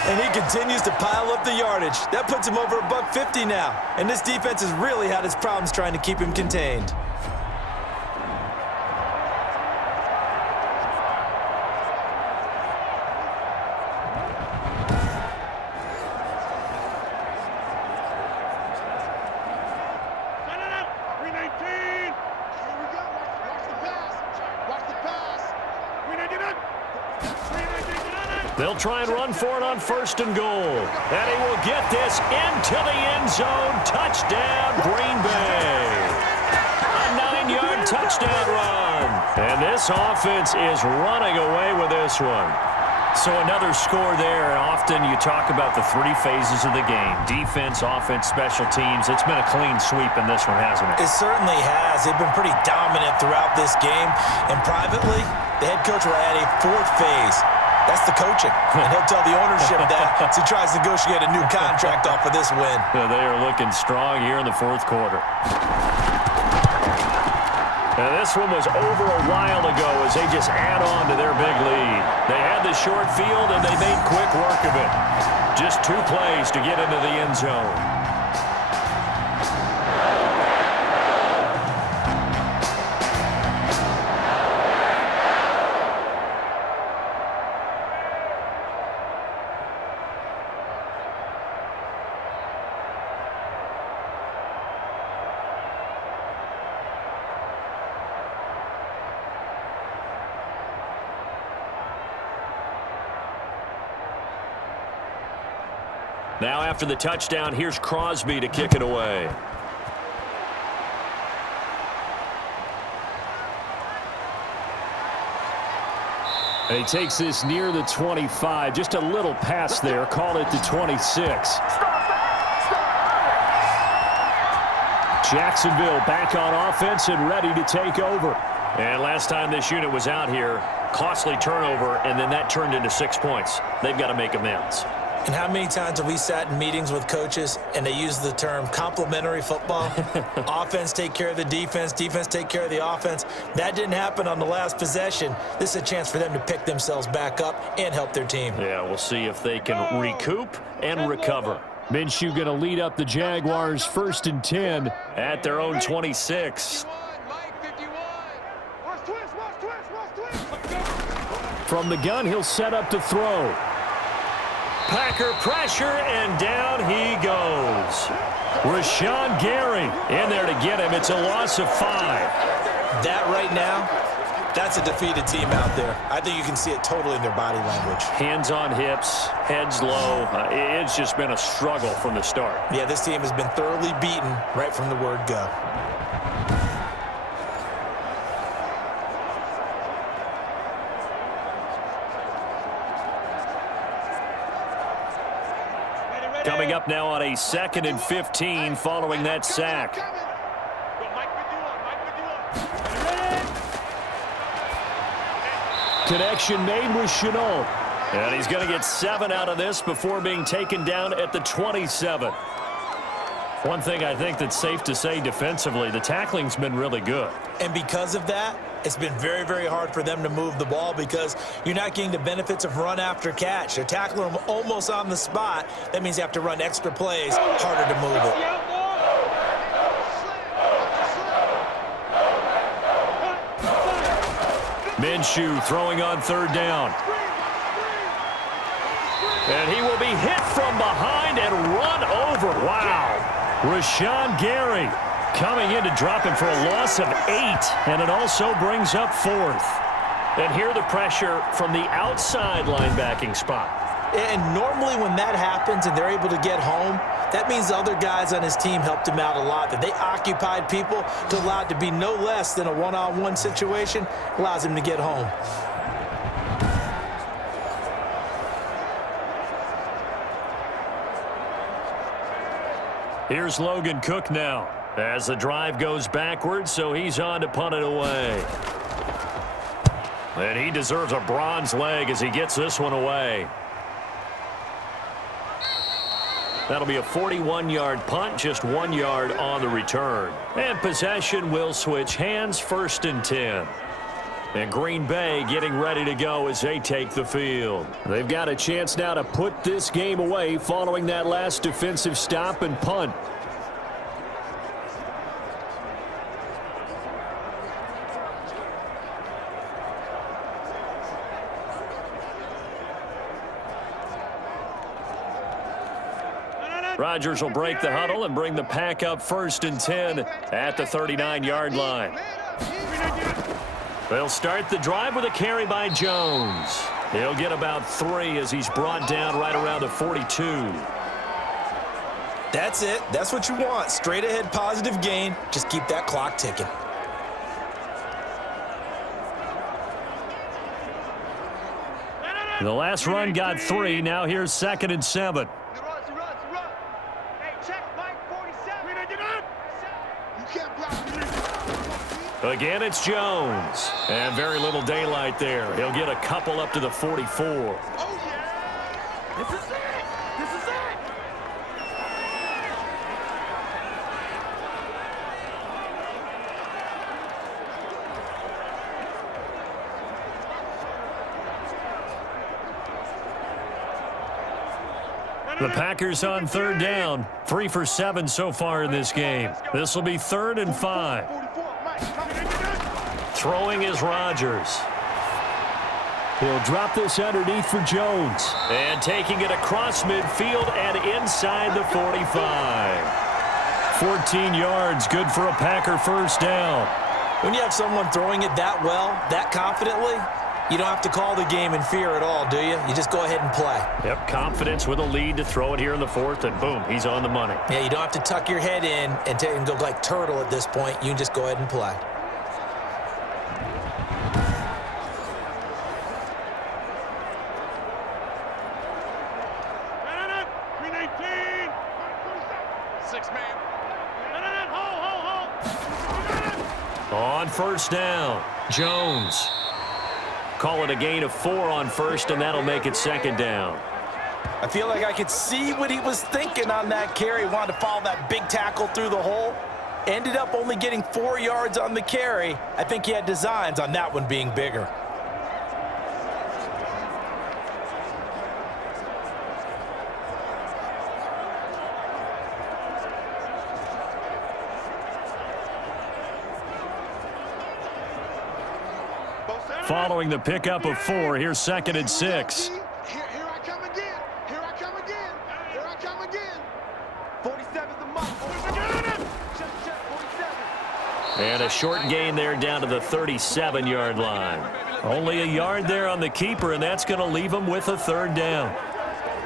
And he continues to pile up the yardage. That puts him over $150 now. And this defense has really had its problems trying to keep him contained. They'll try and run for it on 1st and goal. And he will get this into the end zone. Touchdown, Green Bay. A 9-yard touchdown run. And this offense is running away with this one. So another score there. And often you talk about the 3 phases of the game. Defense, offense, special teams. It's been a clean sweep in this one, hasn't it? It certainly has. They've been pretty dominant throughout this game. And privately, the head coach will add a 4th phase. That's the coaching. And he'll tell the ownership that as he tries to negotiate a new contract off of this win. They are looking strong here in the 4th quarter. And this one was over a while ago as they just add on to their big lead. They had the short field, and they made quick work of it. Just 2 plays to get into the end zone. Now after the touchdown, here's Crosby to kick it away. And he takes this near the 25. Just a little pass there. Call it the 26. Jacksonville back on offense and ready to take over. And last time this unit was out here, costly turnover, and then that turned into 6 points. They've got to make amends. And how many times have we sat in meetings with coaches and they use the term complementary football? Offense take care of the defense, defense take care of the offense. That didn't happen on the last possession. This is a chance for them to pick themselves back up and help their team. Yeah, we'll see if they can recoup and recover. Minshew going to lead up the Jaguars 1st and 10 at their own 26. From the gun, he'll set up to throw. Packer pressure, and down he goes. Rashawn Gary in there to get him. It's a loss of 5. That right now, that's a defeated team out there. I think you can see it totally in their body language. Hands on hips, heads low. It's just been a struggle from the start. Yeah, this team has been thoroughly beaten right from the word go. Coming up now on a 2nd and 15 following that sack. Connection made with Chenault. And he's going to get 7 out of this before being taken down at the 27. One thing I think that's safe to say defensively, the tackling's been really good. And because of that, It's been very, very hard for them to move the ball because you're not getting the benefits of run after catch. They're tackling them almost on the spot. That means you have to run extra plays, harder to move it. Minshew throwing on third down. And he will be hit from behind and run over. Wow. Rashawn Gary coming in to drop him for a loss of 8. And it also brings up 4th. And here the pressure from the outside linebacking spot. And normally when that happens and they're able to get home, that means the other guys on his team helped him out a lot. That they occupied people to allow it to be no less than a one-on-one situation, allows him to get home. Here's Logan Cook now as the drive goes backwards, so he's on to punt it away. And he deserves a bronze leg as he gets this one away. That'll be a 41-yard punt, just 1 yard on the return. And possession will switch hands, 1st and 10. And Green Bay getting ready to go as they take the field. They've got a chance now to put this game away following that last defensive stop and punt. Rodgers will break the huddle and bring the pack up 1st and 10 at the 39-yard line. They'll start the drive with a carry by Jones. He'll get about 3 as he's brought down right around the 42. That's it. That's what you want. Straight ahead positive gain. Just keep that clock ticking. The last run got 3. Now here's 2nd and 7. Again, it's Jones. And very little daylight there. He'll get a couple up to the 44. Oh, yeah. This is it. This is it. The Packers on 3rd down. 3 for 7 so far in this game. This will be 3rd and 5. Throwing is Rodgers. He'll drop this underneath for Jones. And taking it across midfield and inside the 45. 14 yards, good for a Packer 1st down. When you have someone throwing it that well, that confidently, you don't have to call the game in fear at all, do you? You just go ahead and play. Yep, confidence with a lead to throw it here in the 4th, and boom, he's on the money. Yeah, you don't have to tuck your head in and go like turtle at this point. You can just go ahead and play. On 1st down, Jones. Call it a gain of 4 on 1st, and that'll make it 2nd down. I feel like I could see what he was thinking on that carry. Wanted to follow that big tackle through the hole. Ended up only getting 4 yards on the carry. I think he had designs on that one being bigger. Following the pickup of 4, here's 2nd and 6. Here I come again. Here I come again. Here I come again. 47's the mark. Check, 47. And a short gain there down to the 37-yard line. Only a yard there on the keeper, and that's going to leave him with a 3rd down.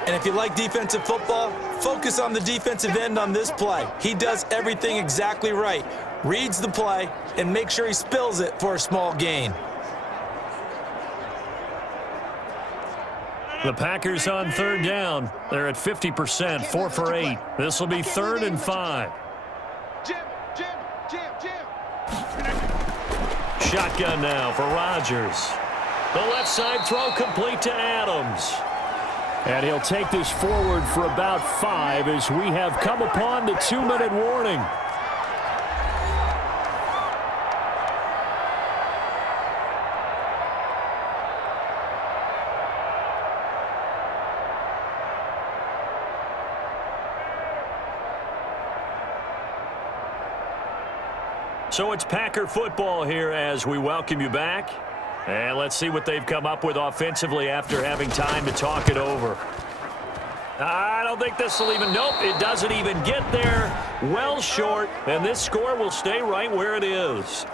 And if you like defensive football, focus on the defensive end on this play. He does everything exactly right. Reads the play and makes sure he spills it for a small gain. The Packers on 3rd down. They're at 50%, 4 for 8. This will be 3rd and 5. Jim. Shotgun now for Rodgers. The left side throw complete to Adams. And he'll take this forward for about 5 as we have come upon the 2-minute warning. So it's Packer football here as we welcome you back. And let's see what they've come up with offensively after having time to talk it over. I don't think this will even, nope, it doesn't even get there. Well short, and this score will stay right where it is.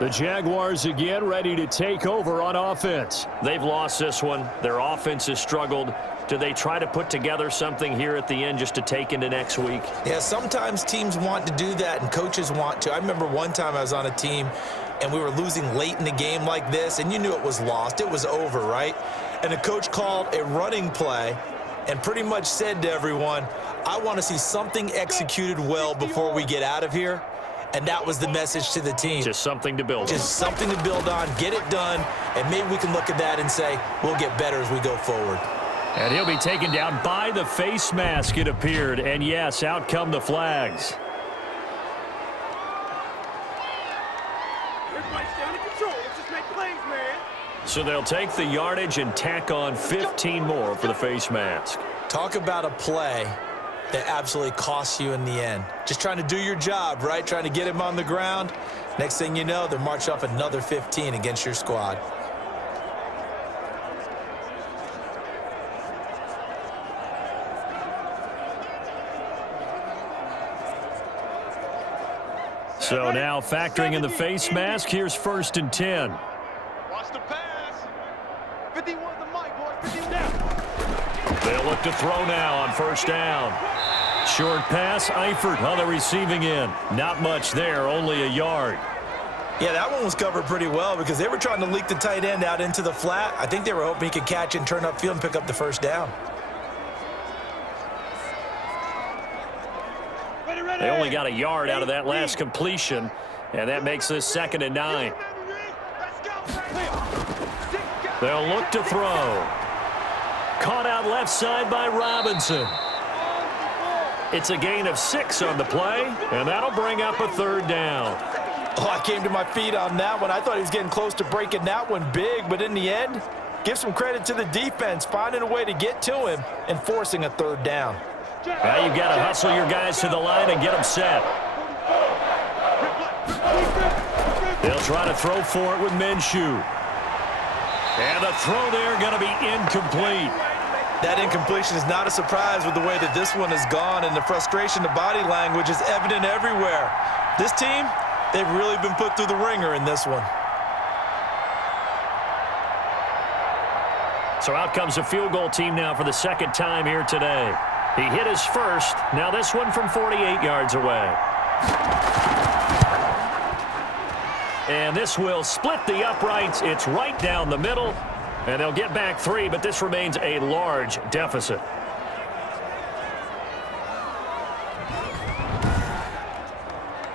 The Jaguars again ready to take over on offense. They've lost this one. Their offense has struggled. Do they try to put together something here at the end just to take into next week? Yeah, sometimes teams want to do that and coaches want to. I remember one time I was on a team and we were losing late in the game like this, and you knew it was lost. It was over, right? And the coach called a running play and pretty much said to everyone, I want to see something executed well before we get out of here. And that was the message to the team. Just something to build on. Just something to build on, get it done, and maybe we can look at that and say, we'll get better as we go forward. And he'll be taken down by the face mask, it appeared. And yes, out come the flags. Everybody's down in control. Let's just make plays, man. So they'll take the yardage and tack on 15 more for the face mask. Talk about a play that absolutely costs you in the end. Just trying to do your job, right? Trying to get him on the ground. Next thing you know, they're marching off another 15 against your squad. So now factoring in the face mask, here's 1st and 10. Watch the pass. 51 the mic, boys. 51 down. They'll look to throw now on 1st down. Short pass, Eifert on the receiving end. Not much there, only a yard. Yeah, that one was covered pretty well because they were trying to leak the tight end out into the flat. I think they were hoping he could catch and turn upfield and pick up the 1st down. They only got a yard out of that last completion, and that makes this 2nd and 9. They'll look to throw. Caught out left side by Robinson. It's a gain of 6 on the play, and that'll bring up a 3rd down. Oh, I came to my feet on that one. I thought he was getting close to breaking that one big, but in the end, give some credit to the defense, finding a way to get to him and forcing a 3rd down. Now you've got to hustle your guys to the line and get them set. They'll try to throw for it with Minshew. And the throw there going to be incomplete. That incompletion is not a surprise with the way that this one has gone, and the frustration, the body language is evident everywhere. This team, they've really been put through the ringer in this one. So out comes the field goal team now for the 2nd time here today. He hit his first. Now this one from 48 yards away. And this will split the uprights. It's right down the middle. And they'll get back 3, but this remains a large deficit.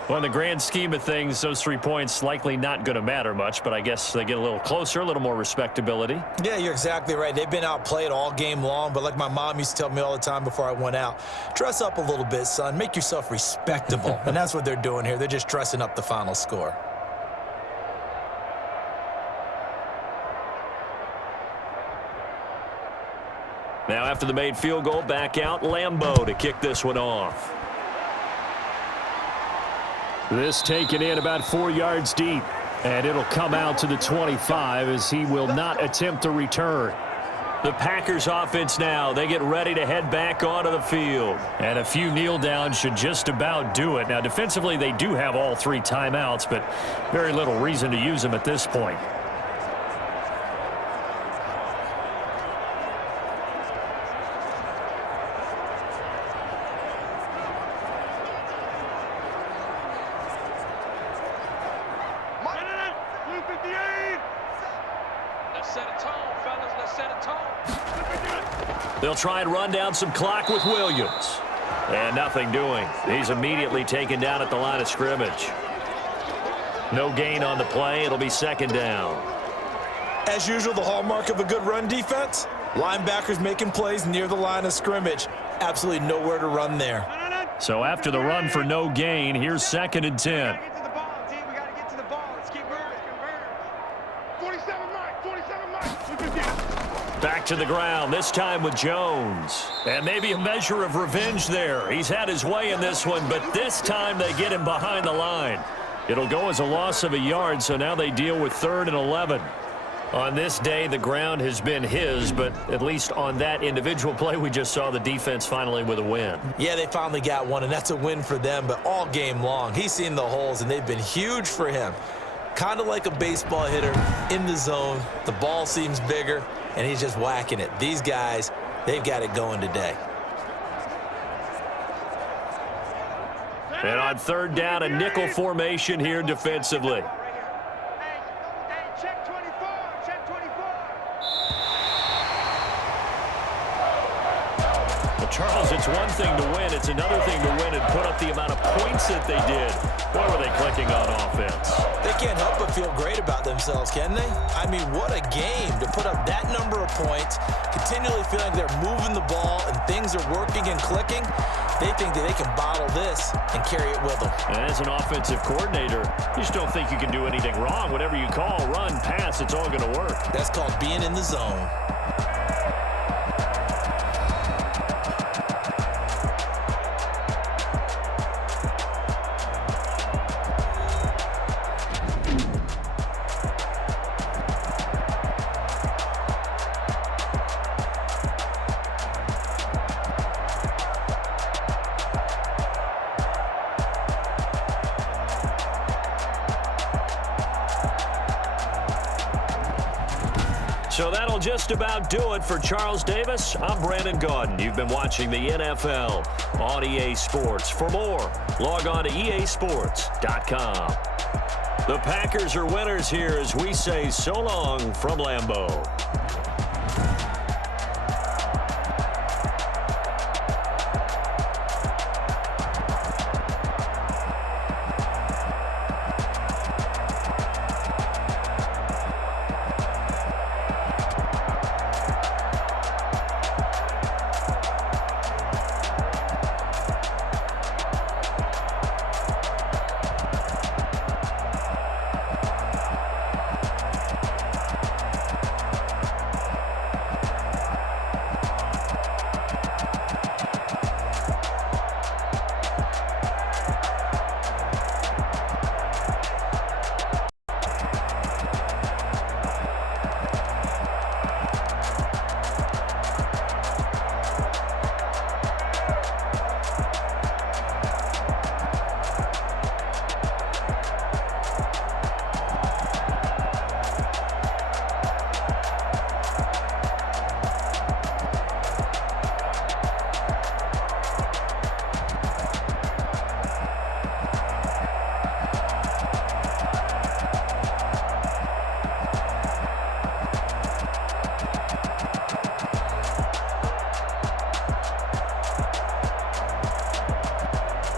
Well, in the grand scheme of things, those 3 points likely not going to matter much, but I guess they get a little closer, a little more respectability. Yeah, you're exactly right. They've been outplayed all game long, but like my mom used to tell me all the time before I went out, dress up a little bit, son. Make yourself respectable. And that's what they're doing here. They're just dressing up the final score. Now after the made field goal, back out Lambeau to kick this one off. This taken in about 4 yards deep, and it'll come out to the 25 as he will not attempt to return. The Packers offense now, they get ready to head back onto the field. And a few kneel downs should just about do it. Now defensively they do have all 3 timeouts, but very little reason to use them at this point. They'll try and run down some clock with Williams. And nothing doing. He's immediately taken down at the line of scrimmage. No gain on the play. It'll be 2nd down. As usual, the hallmark of a good run defense, linebackers making plays near the line of scrimmage. Absolutely nowhere to run there. So after the run for no gain, here's 2nd and 10. Get to the ball, team. We got to get to the ball. Let's keep moving. 47 miles. Back to the ground, this time with Jones. And maybe a measure of revenge there. He's had his way in this one, but this time they get him behind the line. It'll go as a loss of a yard, so now they deal with 3rd and 11. On this day, the ground has been his, but at least on that individual play, we just saw the defense finally with a win. Yeah, they finally got one, and that's a win for them, but all game long, he's seen the holes, and they've been huge for him. Kind of like a baseball hitter in the zone. The ball seems bigger, and he's just whacking it. These guys, they've got it going today. And on 3rd down, a nickel formation here defensively. Check 24, check 24. Well, Charles, it's one thing to win. It's another thing to win and put up the amount of points that they did. What were they clicking on offense? They can't help but feel great about themselves, can they? I mean, what a game to put up that number of points, continually feel like they're moving the ball and things are working and clicking. They think that they can bottle this and carry it with them. And as an offensive coordinator, you just don't think you can do anything wrong. Whatever you call, run, pass, it's all going to work. That's called being in the zone. So that'll just about do it for Charles Davis. I'm Brandon Gaudin. You've been watching the NFL on EA Sports. For more, log on to easports.com. The Packers are winners here as we say so long from Lambeau.